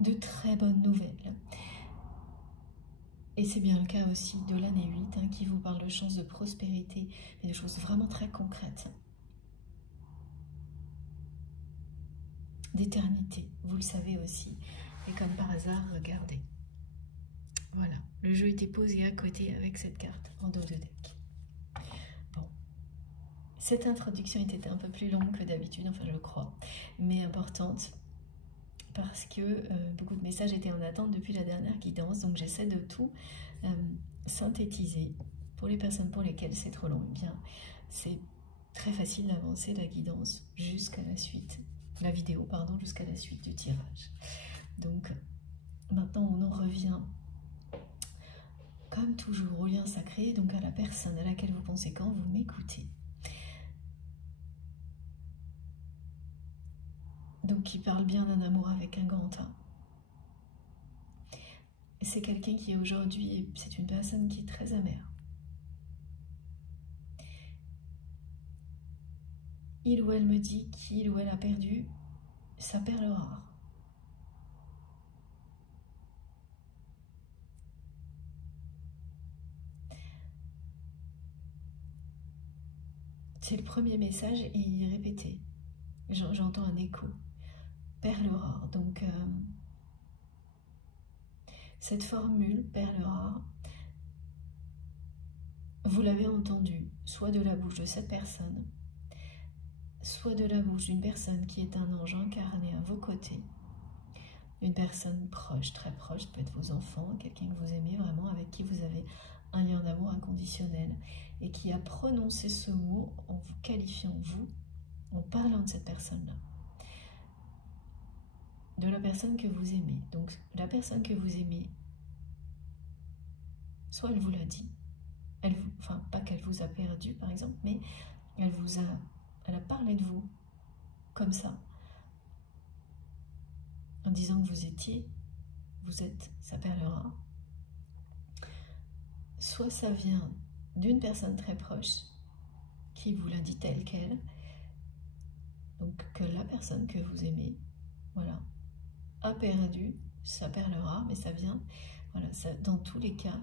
de très bonnes nouvelles. Et c'est bien le cas aussi de l'année 8, hein, qui vous parle de chances de prospérité, mais de choses vraiment très concrètes. D'éternité, vous le savez aussi. Et comme par hasard, regardez. Voilà, le jeu était posé à côté avec cette carte en dos de deck. Bon, cette introduction était un peu plus longue que d'habitude, enfin je crois, mais importante, parce que beaucoup de messages étaient en attente depuis la dernière guidance, donc j'essaie de tout synthétiser. Pour les personnes pour lesquelles c'est trop long, eh bien c'est très facile d'avancer la guidance jusqu'à la suite, la vidéo, pardon, jusqu'à la suite du tirage. Donc maintenant on en revient comme toujours au lien sacré, donc à la personne à laquelle vous pensez quand vous m'écoutez. Donc qui parle bien d'un amour avec un grand A. C'est quelqu'un qui aujourd'hui, c'est une personne qui est très amère. Il ou elle me dit qu'il ou elle a perdu sa perle rare. C'est le premier message et il est répété. J'entends un écho. Perle rare. Donc, cette formule, perle rare, vous l'avez entendue, soit de la bouche de cette personne, soit de la bouche d'une personne qui est un ange incarné à vos côtés, une personne proche, très proche, ça peut être vos enfants, quelqu'un que vous aimez vraiment, avec qui vous avez un lien d'amour inconditionnel, et qui a prononcé ce mot en vous qualifiant, vous, en parlant de cette personne-là, de la personne que vous aimez. Donc la personne que vous aimez, soit elle vous l'a dit, enfin pas qu'elle vous a perdu par exemple, mais elle a parlé de vous comme ça, en disant que vous êtes sa perle rare. Soit ça vient d'une personne très proche qui vous l'a dit telle qu'elle, donc que la personne que vous aimez, voilà, a perdu sa perle rare, mais ça vient, voilà, ça, dans tous les cas,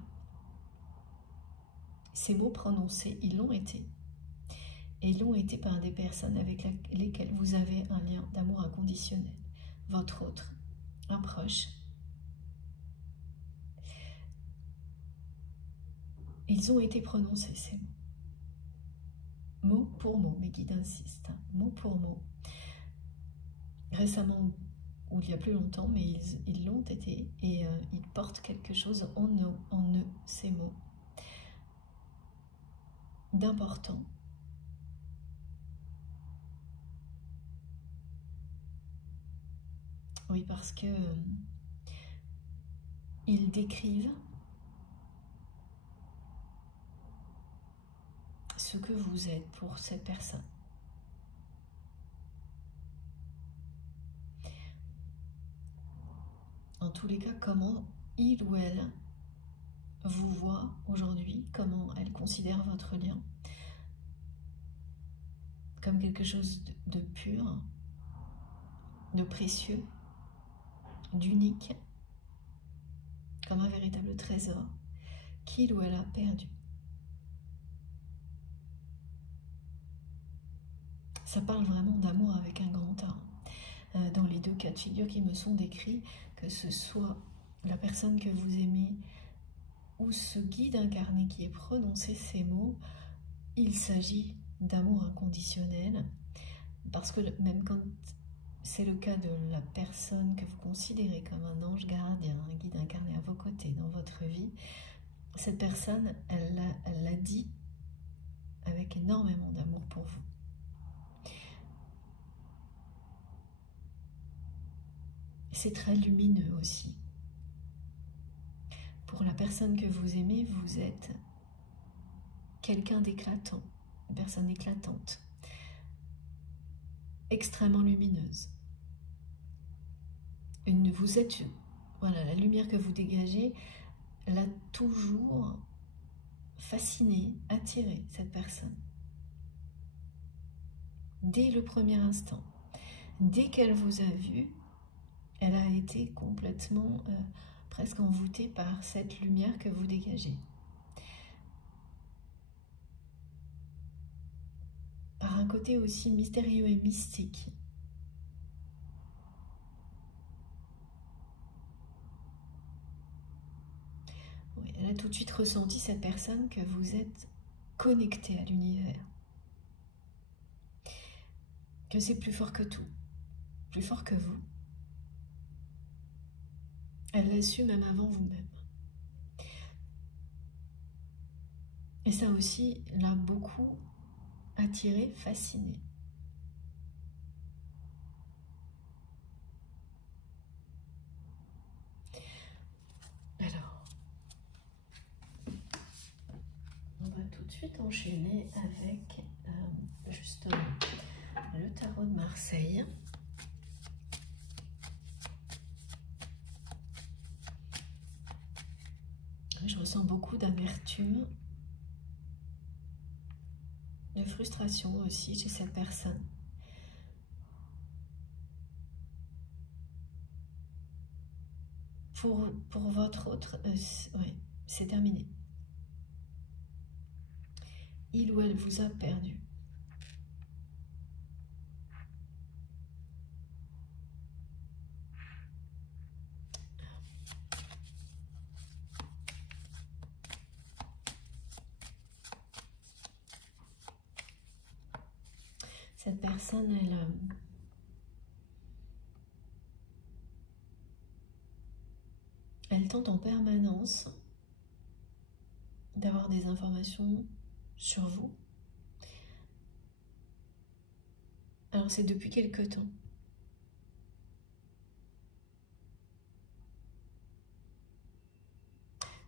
ces mots prononcés, ils l'ont été. Et ils l'ont été par des personnes avec lesquelles vous avez un lien d'amour inconditionnel. Votre autre, un proche. Ils ont été prononcés, ces mots. mot pour mot, mes guides insistent, hein, mot pour mot. Récemment, ou il y a plus longtemps, mais ils l'ont été, et ils portent quelque chose en eux, ces mots, d'important. Oui, parce que ils décrivent ce que vous êtes pour cette personne. En tous les cas, comment il ou elle vous voit aujourd'hui, comment elle considère votre lien comme quelque chose de pur, de précieux, d'unique, comme un véritable trésor qu'il ou elle a perdu. Ça parle vraiment d'amour avec un grand A. Dans les deux cas de figure qui me sont décrits, que ce soit la personne que vous aimez ou ce guide incarné qui ait prononcé ces mots, il s'agit d'amour inconditionnel, parce que même quand c'est le cas de la personne que vous considérez comme un ange gardien, un guide incarné à vos côtés dans votre vie, cette personne, elle l'a dit avec énormément d'amour pour vous. C'est très lumineux aussi. Pour la personne que vous aimez, vous êtes quelqu'un d'éclatant, une personne éclatante, extrêmement lumineuse. Vous êtes, voilà, la lumière que vous dégagez, elle a toujours fasciné, attiré cette personne. Dès le premier instant, dès qu'elle vous a vu, elle a été complètement, presque envoûtée par cette lumière que vous dégagez. Par un côté aussi mystérieux et mystique. Oui, elle a tout de suite ressenti, cette personne, que vous êtes connecté à l'univers. Que c'est plus fort que tout, plus fort que vous. Elle l'a su même avant vous-même. Et ça aussi l'a beaucoup attiré, fasciné. Alors, on va tout de suite enchaîner avec justement le tarot de Marseille. Je ressens beaucoup d'amertume, de frustration aussi chez cette personne. Pour votre autre, ouais, c'est terminé. Il ou elle vous a perdu. Cette personne, elle tente en permanence d'avoir des informations sur vous. Alors c'est depuis quelque temps.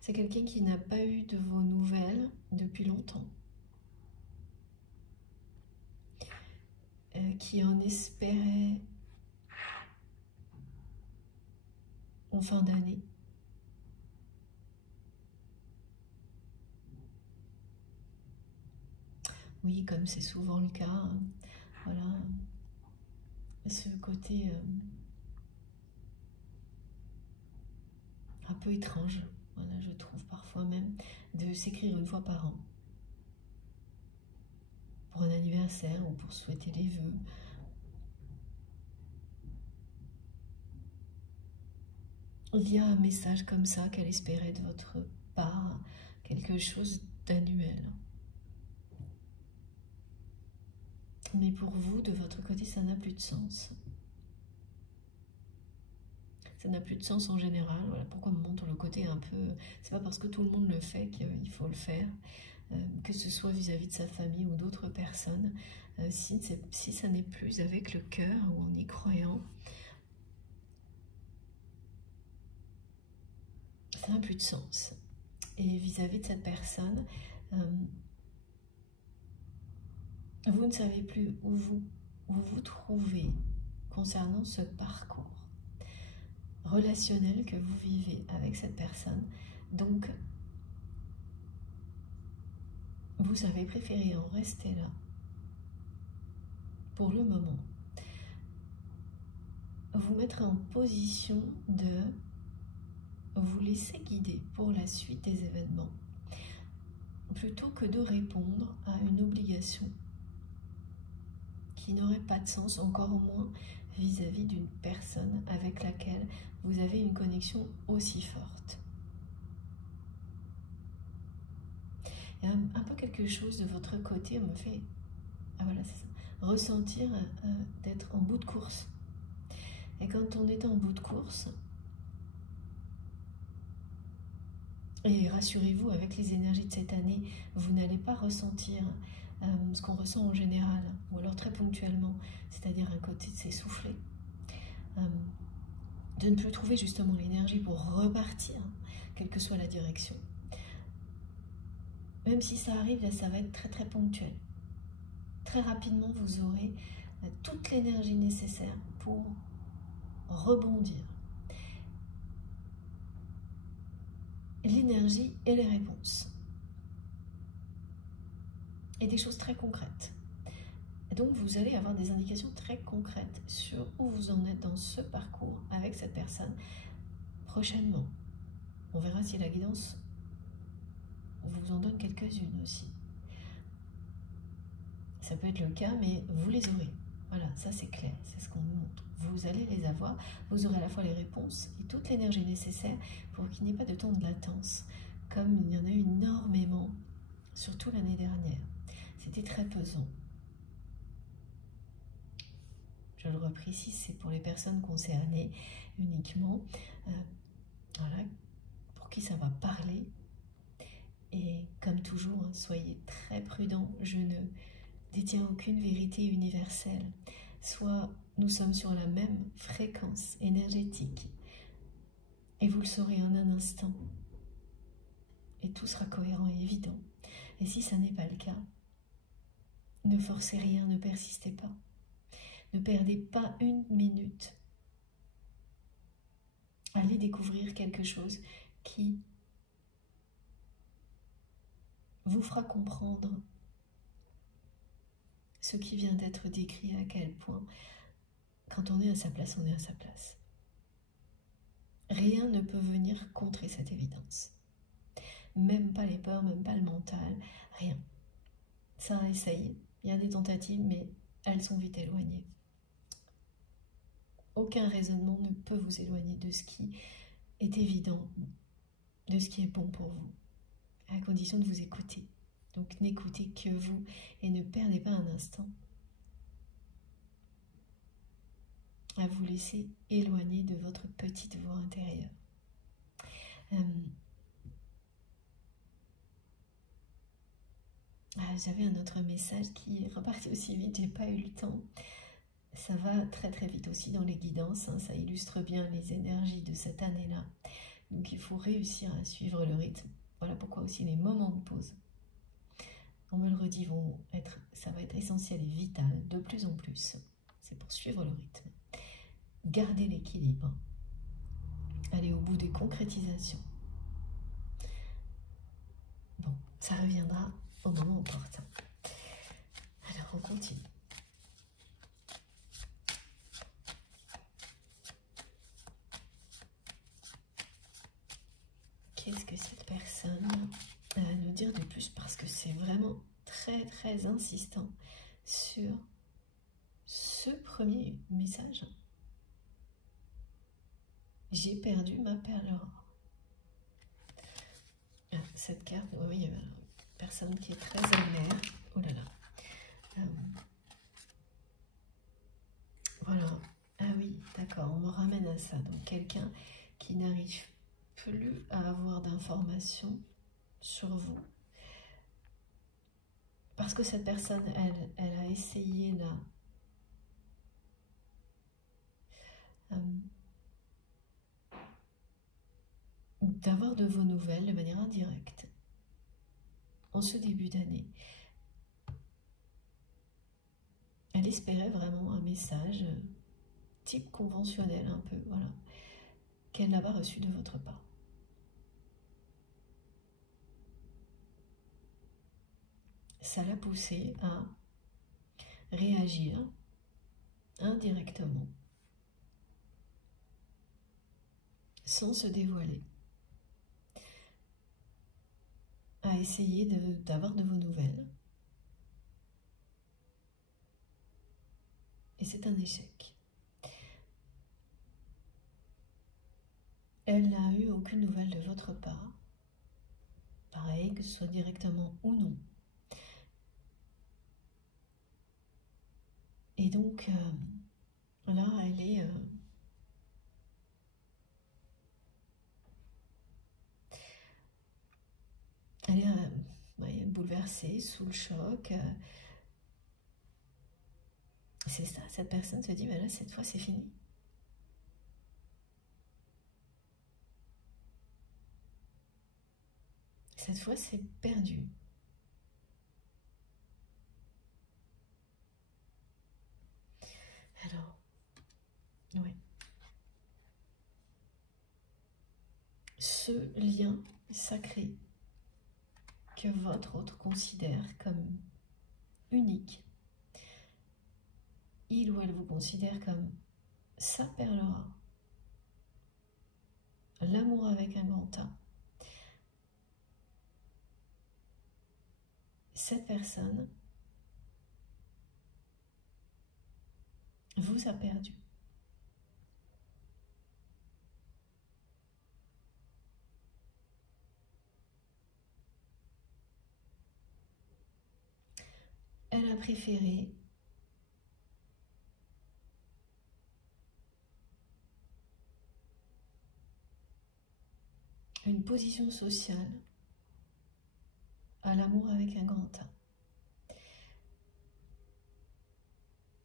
C'est quelqu'un qui n'a pas eu de vos nouvelles depuis longtemps. Qui en espérait en fin d'année. Oui, comme c'est souvent le cas, voilà, ce côté un peu étrange, voilà, je trouve parfois même, de s'écrire une fois par an. Pour un anniversaire ou pour souhaiter les vœux. Il y a un message comme ça qu'elle espérait de votre part, quelque chose d'annuel. Mais pour vous, de votre côté, ça n'a plus de sens. Ça n'a plus de sens en général. Voilà pourquoi on montre le côté un peu... C'est pas parce que tout le monde le fait qu'il faut le faire. Que ce soit vis-à-vis de sa famille ou d'autres personnes. Si ça n'est plus avec le cœur ou en y croyant, ça n'a plus de sens. Et vis-à-vis de cette personne, vous ne savez plus où vous trouvez concernant ce parcours relationnel que vous vivez avec cette personne. Donc, vous avez préféré en rester là pour le moment. Vous mettre en position de vous laisser guider pour la suite des événements, plutôt que de répondre à une obligation qui n'aurait pas de sens, encore moins vis-à-vis d'une personne avec laquelle vous avez une connexion aussi forte. Il y a un peu quelque chose de votre côté, on me fait voilà, c'est ça, ressentir d'être en bout de course. Et quand on est en bout de course, et rassurez-vous, avec les énergies de cette année, vous n'allez pas ressentir ce qu'on ressent en général, ou alors très ponctuellement, c'est-à-dire un côté de s'essouffler, de ne plus trouver justement l'énergie pour repartir, quelle que soit la direction. Même si ça arrive, là, ça va être très très ponctuel. Très rapidement, vous aurez toute l'énergie nécessaire pour rebondir. L'énergie et les réponses. Et des choses très concrètes. Et donc, vous allez avoir des indications très concrètes sur où vous en êtes dans ce parcours avec cette personne prochainement. On verra si la guidance vous en donne quelques-unes aussi. Ça peut être le cas, mais vous les aurez. Voilà, ça c'est clair, c'est ce qu'on nous montre. Vous allez les avoir, vous aurez à la fois les réponses et toute l'énergie nécessaire pour qu'il n'y ait pas de temps de latence, comme il y en a eu énormément, surtout l'année dernière. C'était très pesant. Je le reprécise, c'est pour les personnes concernées uniquement, voilà, pour qui ça va parler. Et comme toujours, hein, soyez très prudents, je ne détient aucune vérité universelle. Soit nous sommes sur la même fréquence énergétique, et vous le saurez en un instant, et tout sera cohérent et évident. Et si ça n'est pas le cas, ne forcez rien, ne persistez pas. Ne perdez pas une minute. Allez découvrir quelque chose qui vous fera comprendre ce qui vient d'être décrit, à quel point, quand on est à sa place, on est à sa place. Rien ne peut venir contrer cette évidence. Même pas les peurs, même pas le mental, rien. Ça a essayé, il y a des tentatives, mais elles sont vite éloignées. Aucun raisonnement ne peut vous éloigner de ce qui est évident, de ce qui est bon pour vous, à condition de vous écouter. Donc n'écoutez que vous et ne perdez pas un instant à vous laisser éloigner de votre petite voix intérieure. J'avais un autre message qui est reparti aussi vite, j'ai pas eu le temps. Ça va très très vite aussi dans les guidances, hein, ça illustre bien les énergies de cette année-là. Donc il faut réussir à suivre le rythme. Voilà pourquoi aussi les moments de pause, on me le redit, ça va être essentiel et vital de plus en plus. C'est pour suivre le rythme. Gardez l'équilibre. Allez au bout des concrétisations. Bon, ça reviendra au moment opportun. Alors on continue. Qu'est-ce que cette personne a à nous dire de plus? Parce que c'est vraiment très très insistant sur ce premier message. J'ai perdu ma perle rare. Cette carte, oui, il y a une personne qui est très amère. Oh là là. à ça. Donc quelqu'un qui n'arrive plus à avoir d'informations sur vous. Parce que cette personne, elle a essayé là d'avoir de vos nouvelles de manière indirecte en ce début d'année. Elle espérait vraiment un message type conventionnel un peu, voilà, qu'elle n'a pas reçu de votre part. Ça l'a poussée à réagir indirectement, sans se dévoiler, à essayer d'avoir de vos nouvelles. Et c'est un échec. Elle n'a eu aucune nouvelle de votre part. Pareil, que ce soit directement ou non. Et donc, là, elle est... elle est bouleversée, sous le choc. C'est ça, cette personne se dit, bah là, cette fois, c'est fini. Cette fois, c'est perdu. Alors, oui. Ce lien sacré que votre autre considère comme unique, il ou elle vous considère comme sa perle rare, l'amour avec un grand A. Cette personne vous a perdu. Elle a préféré une position sociale à l'amour avec un grand A.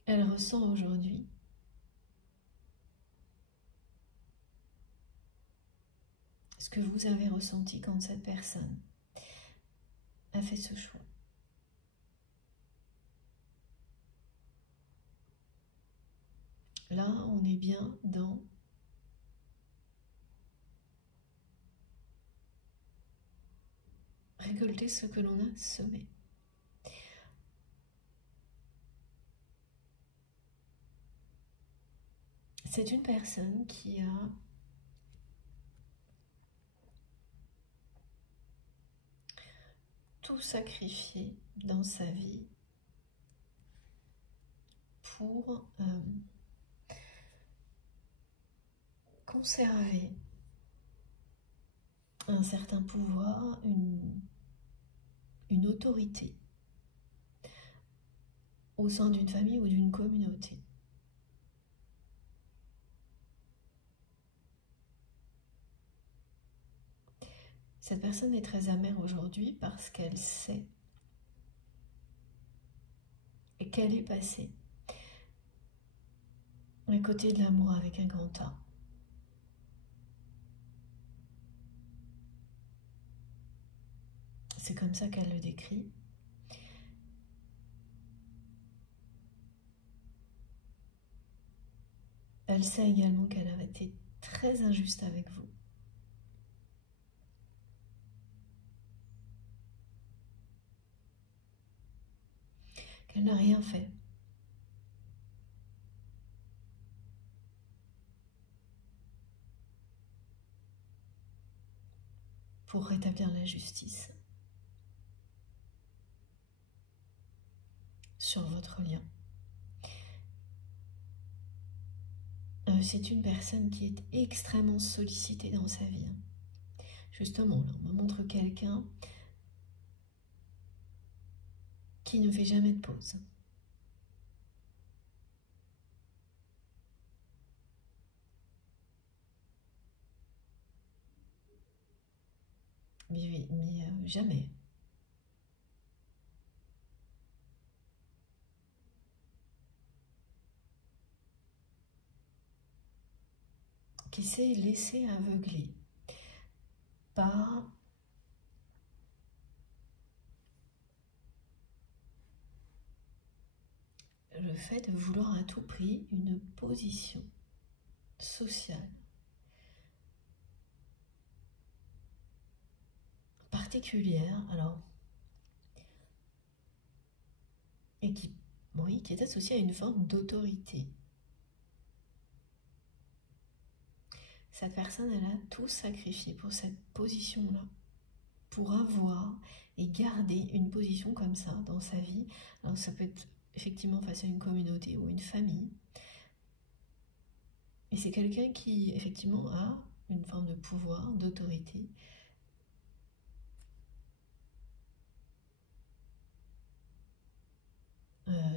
Elle ressent aujourd'hui ce que vous avez ressenti quand cette personne a fait ce choix. Là, on est bien dans récolter ce que l'on a semé. C'est une personne qui a tout sacrifié dans sa vie pour conserver un certain pouvoir, une autorité au sein d'une famille ou d'une communauté. Cette personne est très amère aujourd'hui parce qu'elle sait et qu'elle est passée à côté de l'amour avec un grand A. C'est comme ça qu'elle le décrit. Elle sait également qu'elle a été très injuste avec vous. Qu'elle n'a rien fait pour rétablir la justice sur votre lien. C'est une personne qui est extrêmement sollicitée dans sa vie. Justement, là, on me montre quelqu'un qui ne fait jamais de pause. mais jamais. Qui s'est laissé aveugler par le fait de vouloir à tout prix une position sociale particulière, alors, et qui, oui, qui est associée à une forme d'autorité. Cette personne, elle a tout sacrifié pour cette position-là, pour avoir et garder une position comme ça dans sa vie. Alors ça peut être effectivement face à une communauté ou une famille. Et c'est quelqu'un qui, effectivement, a une forme de pouvoir, d'autorité.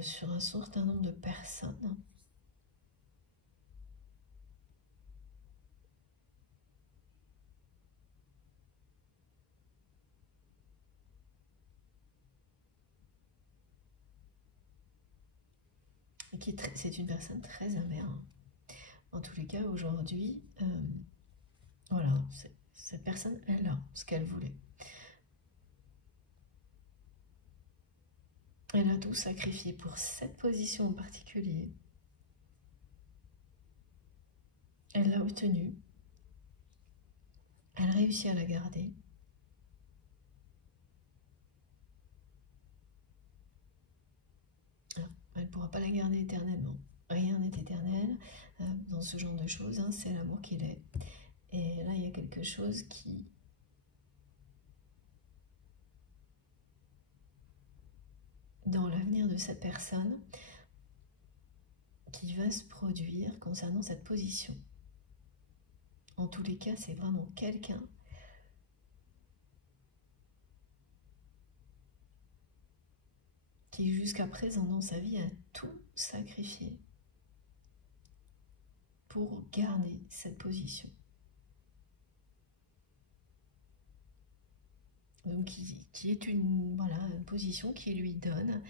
Sur un certain nombre de personnes. C'est une personne très amère. En tous les cas, aujourd'hui, voilà, cette personne, elle a ce qu'elle voulait. Elle a tout sacrifié pour cette position en particulier. Elle l'a obtenue. Elle réussit à la garder. Elle ne pourra pas la garder éternellement. Rien n'est éternel dans ce genre de choses. Hein, c'est l'amour qu'il est. Et là, il y a quelque chose qui... dans l'avenir de cette personne, qui va se produire concernant cette position. En tous les cas, c'est vraiment quelqu'un qui jusqu'à présent dans sa vie a tout sacrifié pour garder cette position. Donc qui est une, voilà, une position qui lui donne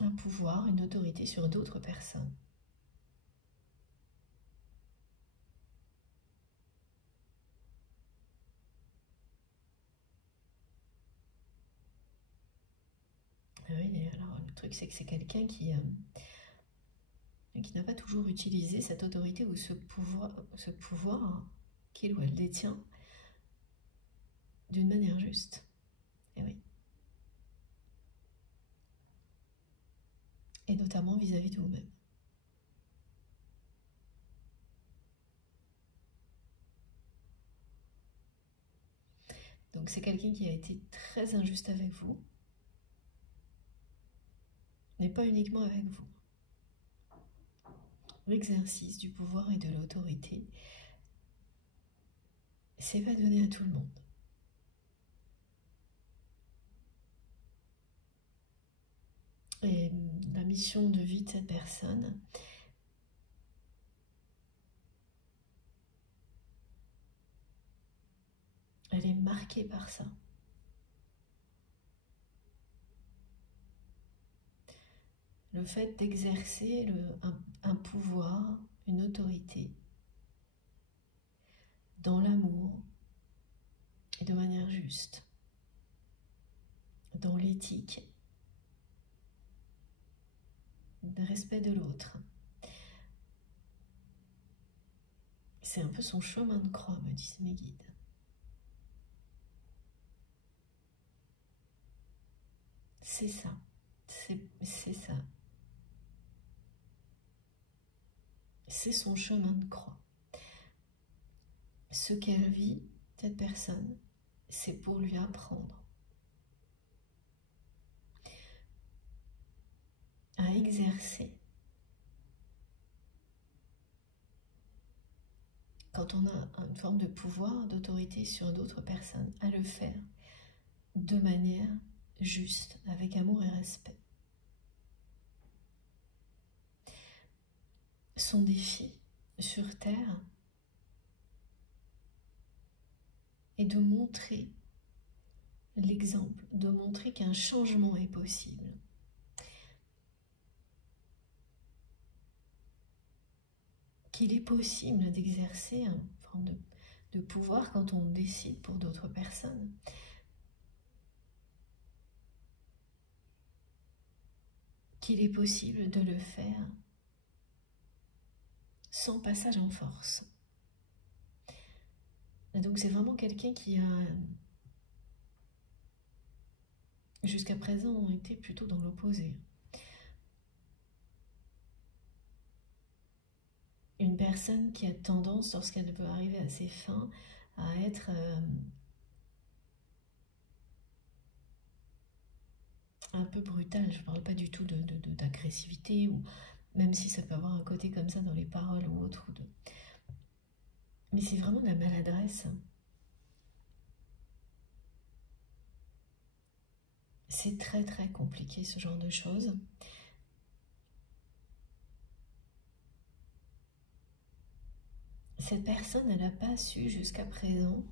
un pouvoir, une autorité sur d'autres personnes. Oui, alors le truc c'est que c'est quelqu'un qui n'a pas toujours utilisé cette autorité ou ce pouvoir qu'il ou elle détient d'une manière juste. Et oui. Et notamment vis-à-vis de vous-même. Donc c'est quelqu'un qui a été très injuste avec vous, mais pas uniquement avec vous. L'exercice du pouvoir et de l'autorité, c'est pas donné à tout le monde. Et la mission de vie de cette personne, elle est marquée par ça. Le fait d'exercer un pouvoir, une autorité, dans l'amour et de manière juste, dans l'éthique, le respect de l'autre. C'est un peu son chemin de croix, me disent mes guides. C'est ça, c'est ça. C'est son chemin de croix. Ce qu'elle vit, cette personne, c'est pour lui apprendre à exercer. Quand on a une forme de pouvoir, d'autorité sur d'autres personnes, à le faire de manière juste, avec amour et respect. Son défi, sur Terre et de montrer l'exemple, de montrer qu'un changement est possible. Qu'il est possible d'exercer une forme de pouvoir quand on décide pour d'autres personnes. Qu'il est possible de le faire sans passage en force. Et donc c'est vraiment quelqu'un qui a jusqu'à présent été plutôt dans l'opposé. Une personne qui a tendance, lorsqu'elle veut arriver à ses fins, à être un peu brutale. Je ne parle pas du tout d'agressivité, ou même si ça peut avoir un côté comme ça dans les paroles ou autre. Mais c'est vraiment de la maladresse. C'est très très compliqué ce genre de choses. Cette personne, elle n'a pas su jusqu'à présent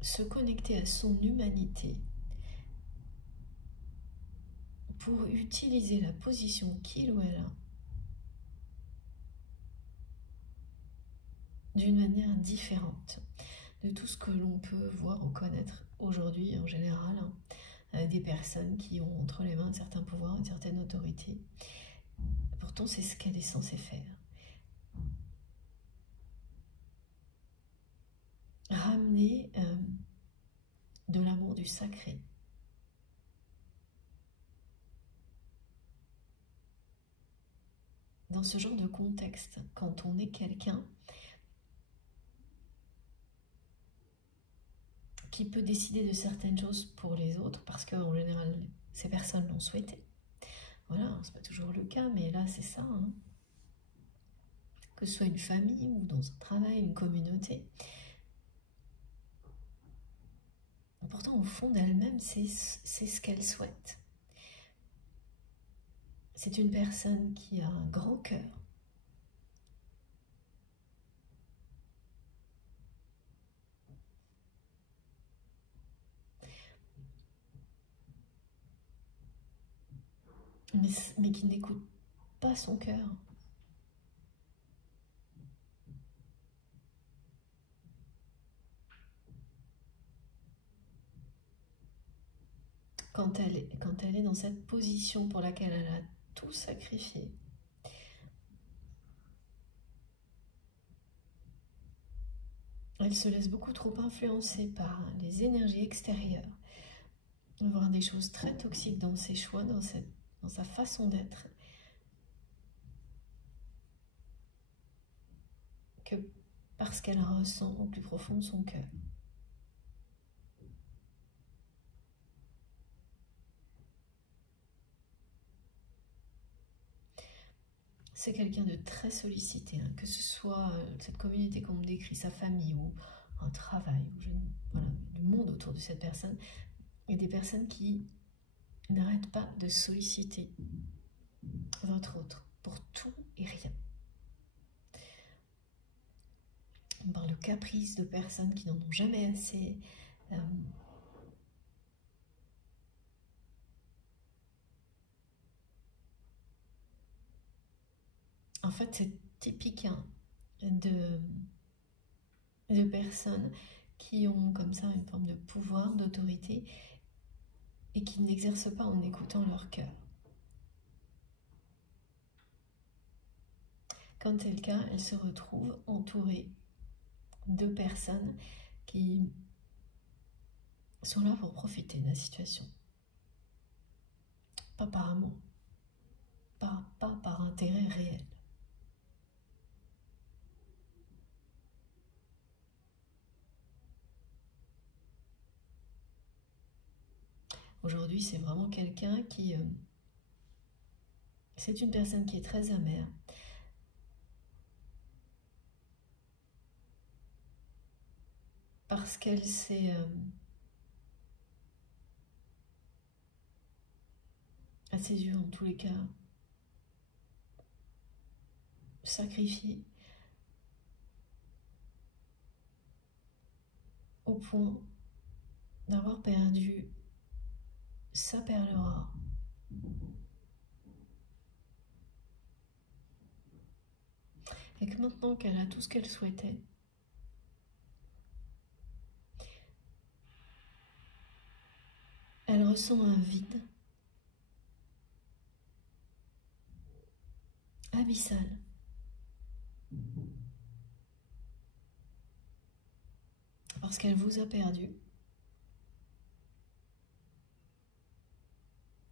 se connecter à son humanité pour utiliser la position qu'il ou elle a d'une manière différente de tout ce que l'on peut voir ou connaître aujourd'hui en général, des personnes qui ont entre les mains certains pouvoirs, une certaine autorité. Pourtant, c'est ce qu'elle est censée faire. Ramener de l'amour du sacré. Dans ce genre de contexte, quand on est quelqu'un qui peut décider de certaines choses pour les autres, parce qu'en général, ces personnes l'ont souhaité. Voilà, c'est pas toujours le cas, mais là, c'est ça. Hein. Que ce soit une famille ou dans un travail, une communauté. Pourtant, au fond d'elle-même, c'est ce qu'elle souhaite. C'est une personne qui a un grand cœur. Mais qui n'écoute pas son cœur. Quand elle est dans cette position pour laquelle elle a tout sacrifié, elle se laisse beaucoup trop influencer par les énergies extérieures, voir des choses très toxiques dans ses choix, dans sa façon d'être, que parce qu'elle ressent au plus profond de son cœur. C'est quelqu'un de très sollicité, hein, que ce soit cette communauté qu'on me décrit, sa famille ou un travail, voilà, du monde autour de cette personne, et des personnes qui n'arrêtent pas de solliciter votre autre pour tout et rien. On parle de caprices, de personnes qui n'en ont jamais assez. En fait, c'est typique hein, de personnes qui ont comme ça une forme de pouvoir, d'autorité, et qui n'exercent pas en écoutant leur cœur. Quand c'est le cas, elles se retrouvent entourées de personnes qui sont là pour profiter de la situation. Pas par amour, pas par intérêt réel. Aujourd'hui, c'est vraiment quelqu'un qui... c'est une personne qui est très amère. Parce qu'elle s'est à ses yeux en tous les cas, sacrifié au point d'avoir perdu sa perle rare. Et que maintenant qu'elle a tout ce qu'elle souhaitait, elle ressent un vide abyssal. Parce qu'elle vous a perdu.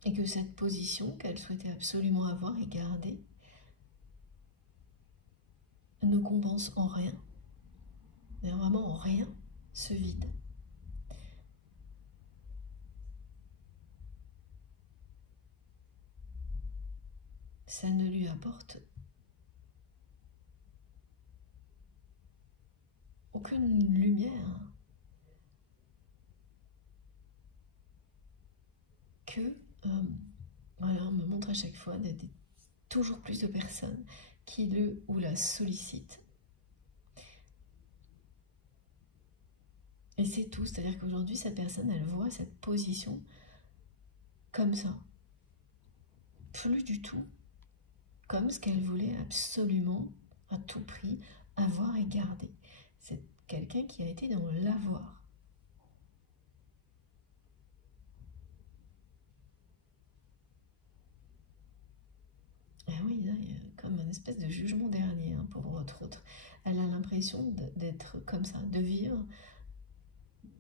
Et que cette position qu'elle souhaitait absolument avoir et garder ne compense en rien, mais vraiment en rien, ce vide. Ça ne lui apporte aucune lumière que, voilà, on me montre à chaque fois toujours plus de personnes qui le ou la sollicitent. Et c'est tout, c'est-à-dire qu'aujourd'hui, cette personne, elle voit cette position comme ça. Plus du tout comme ce qu'elle voulait absolument, à tout prix, avoir et garder. C'est quelqu'un qui a été dans l'avoir. Et oui, là, il y a comme une espèce de jugement dernier pour votre autre. Elle a l'impression d'être comme ça, de vivre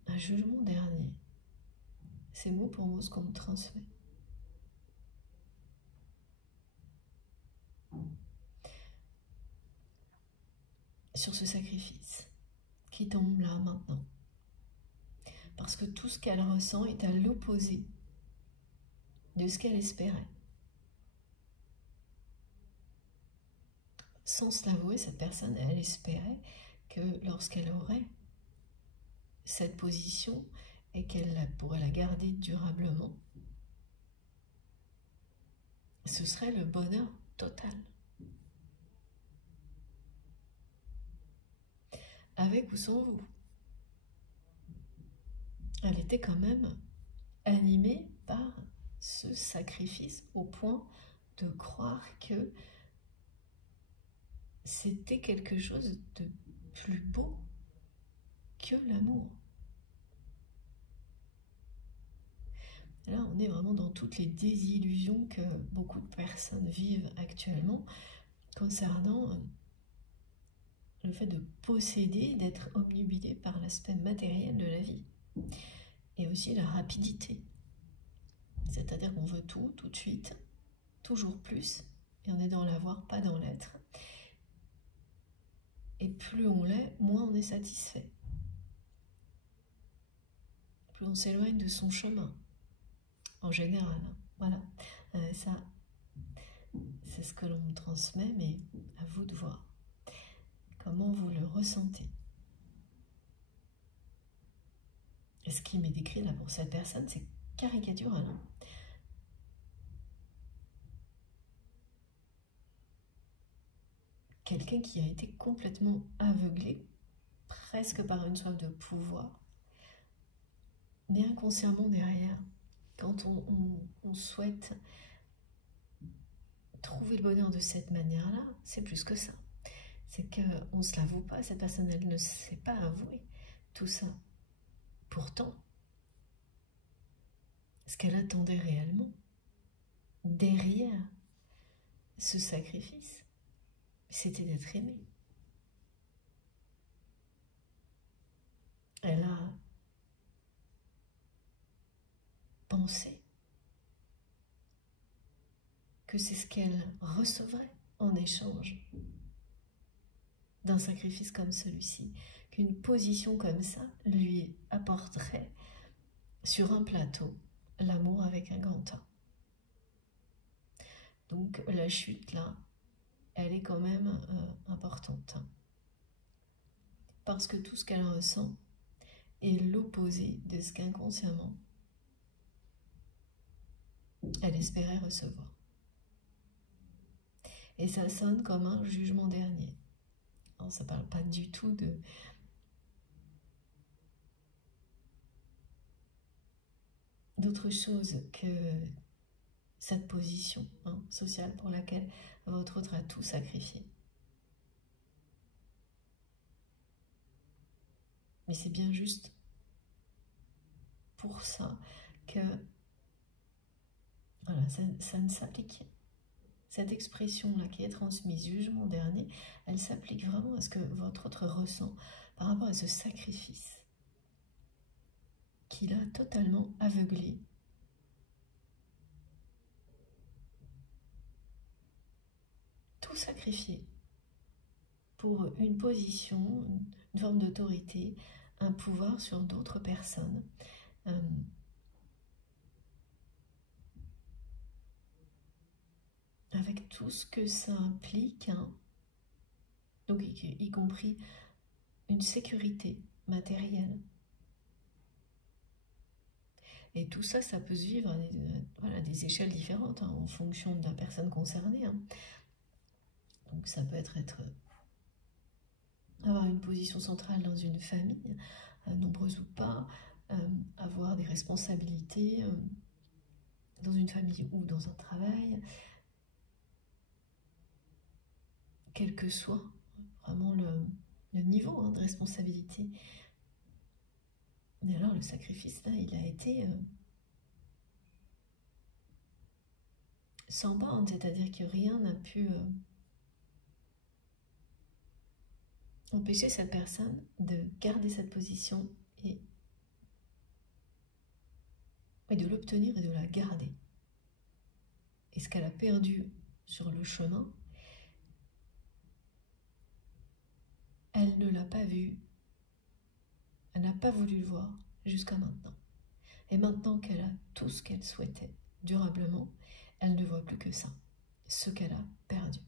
un jugement dernier. C'est mot pour mot ce qu'on me transmet. Sur ce sacrifice qui tombe là maintenant. Parce que tout ce qu'elle ressent est à l'opposé de ce qu'elle espérait. Sans se l'avouer, cette personne, elle espérait que lorsqu'elle aurait cette position et qu'elle pourrait la garder durablement, ce serait le bonheur total. Avec ou sans vous. Elle était quand même animée par ce sacrifice au point de croire que c'était quelque chose de plus beau que l'amour. Là, on est vraiment dans toutes les désillusions que beaucoup de personnes vivent actuellement concernant le fait de posséder, d'être obnubilé par l'aspect matériel de la vie. Et aussi la rapidité. C'est-à-dire qu'on veut tout de suite, toujours plus, et on est dans l'avoir, pas dans l'être. Et plus on l'est, moins on est satisfait. Plus on s'éloigne de son chemin, en général. Voilà, ça, c'est ce que l'on me transmet, mais à vous de voir comment vous le ressentez. Et ce qui m'est décrit là pour cette personne, c'est caricatural. Quelqu'un qui a été complètement aveuglé, presque par une soif de pouvoir, mais inconsciemment derrière, quand on souhaite trouver le bonheur de cette manière-là, c'est plus que ça. C'est qu'on ne se l'avoue pas, cette personne, elle ne sait pas avouer tout ça. Pourtant, ce qu'elle attendait réellement, derrière ce sacrifice, c'était d'être aimée. Elle a pensé que c'est ce qu'elle recevrait en échange d'un sacrifice comme celui-ci, qu'une position comme ça lui apporterait sur un plateau l'amour avec un grand A. Donc la chute là, elle est quand même importante. Parce que tout ce qu'elle ressent est l'opposé de ce qu'inconsciemment elle espérait recevoir. Et ça sonne comme un jugement dernier. Alors, ça ne parle pas du tout d'autre chose que cette position sociale pour laquelle votre autre a tout sacrifié. Mais c'est bien juste pour ça que voilà, ça ne s'applique. Cette expression-là qui est transmise, jugement dernier, elle s'applique vraiment à ce que votre autre ressent par rapport à ce sacrifice qu'il a totalement aveuglé. Tout sacrifié pour une position, une forme d'autorité, un pouvoir sur d'autres personnes. Avec tout ce que ça implique, donc y compris une sécurité matérielle. Et tout ça, ça peut se vivre à des échelles différentes en fonction de la personne concernée. Donc ça peut être avoir une position centrale dans une famille, nombreuse ou pas, avoir des responsabilités dans une famille ou dans un travail, quel que soit vraiment le niveau de responsabilité. Et alors le sacrifice là, il a été sans borne, c'est-à-dire que rien n'a pu empêcher cette personne de garder cette position et de l'obtenir et de la garder. Et ce qu'elle a perdu sur le chemin, elle ne l'a pas vu, elle n'a pas voulu le voir jusqu'à maintenant. Et maintenant qu'elle a tout ce qu'elle souhaitait durablement, elle ne voit plus que ça, ce qu'elle a perdu.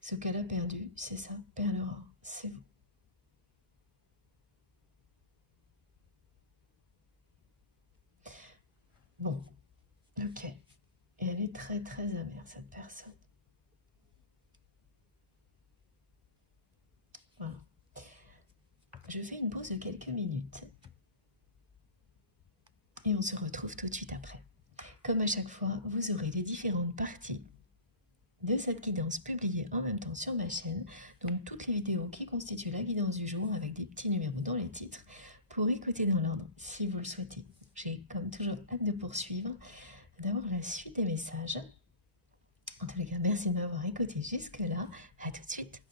Ce qu'elle a perdu, c'est sa perle rare, c'est vous. Bon, ok. Et elle est très très amère, cette personne. Voilà. Je fais une pause de quelques minutes. Et on se retrouve tout de suite après. Comme à chaque fois, vous aurez les différentes parties de cette guidance publiée en même temps sur ma chaîne, donc toutes les vidéos qui constituent la guidance du jour avec des petits numéros dans les titres pour écouter dans l'ordre si vous le souhaitez. J'ai comme toujours hâte de poursuivre, d'avoir la suite des messages. En tous les cas, merci de m'avoir écouté jusque-là. À tout de suite.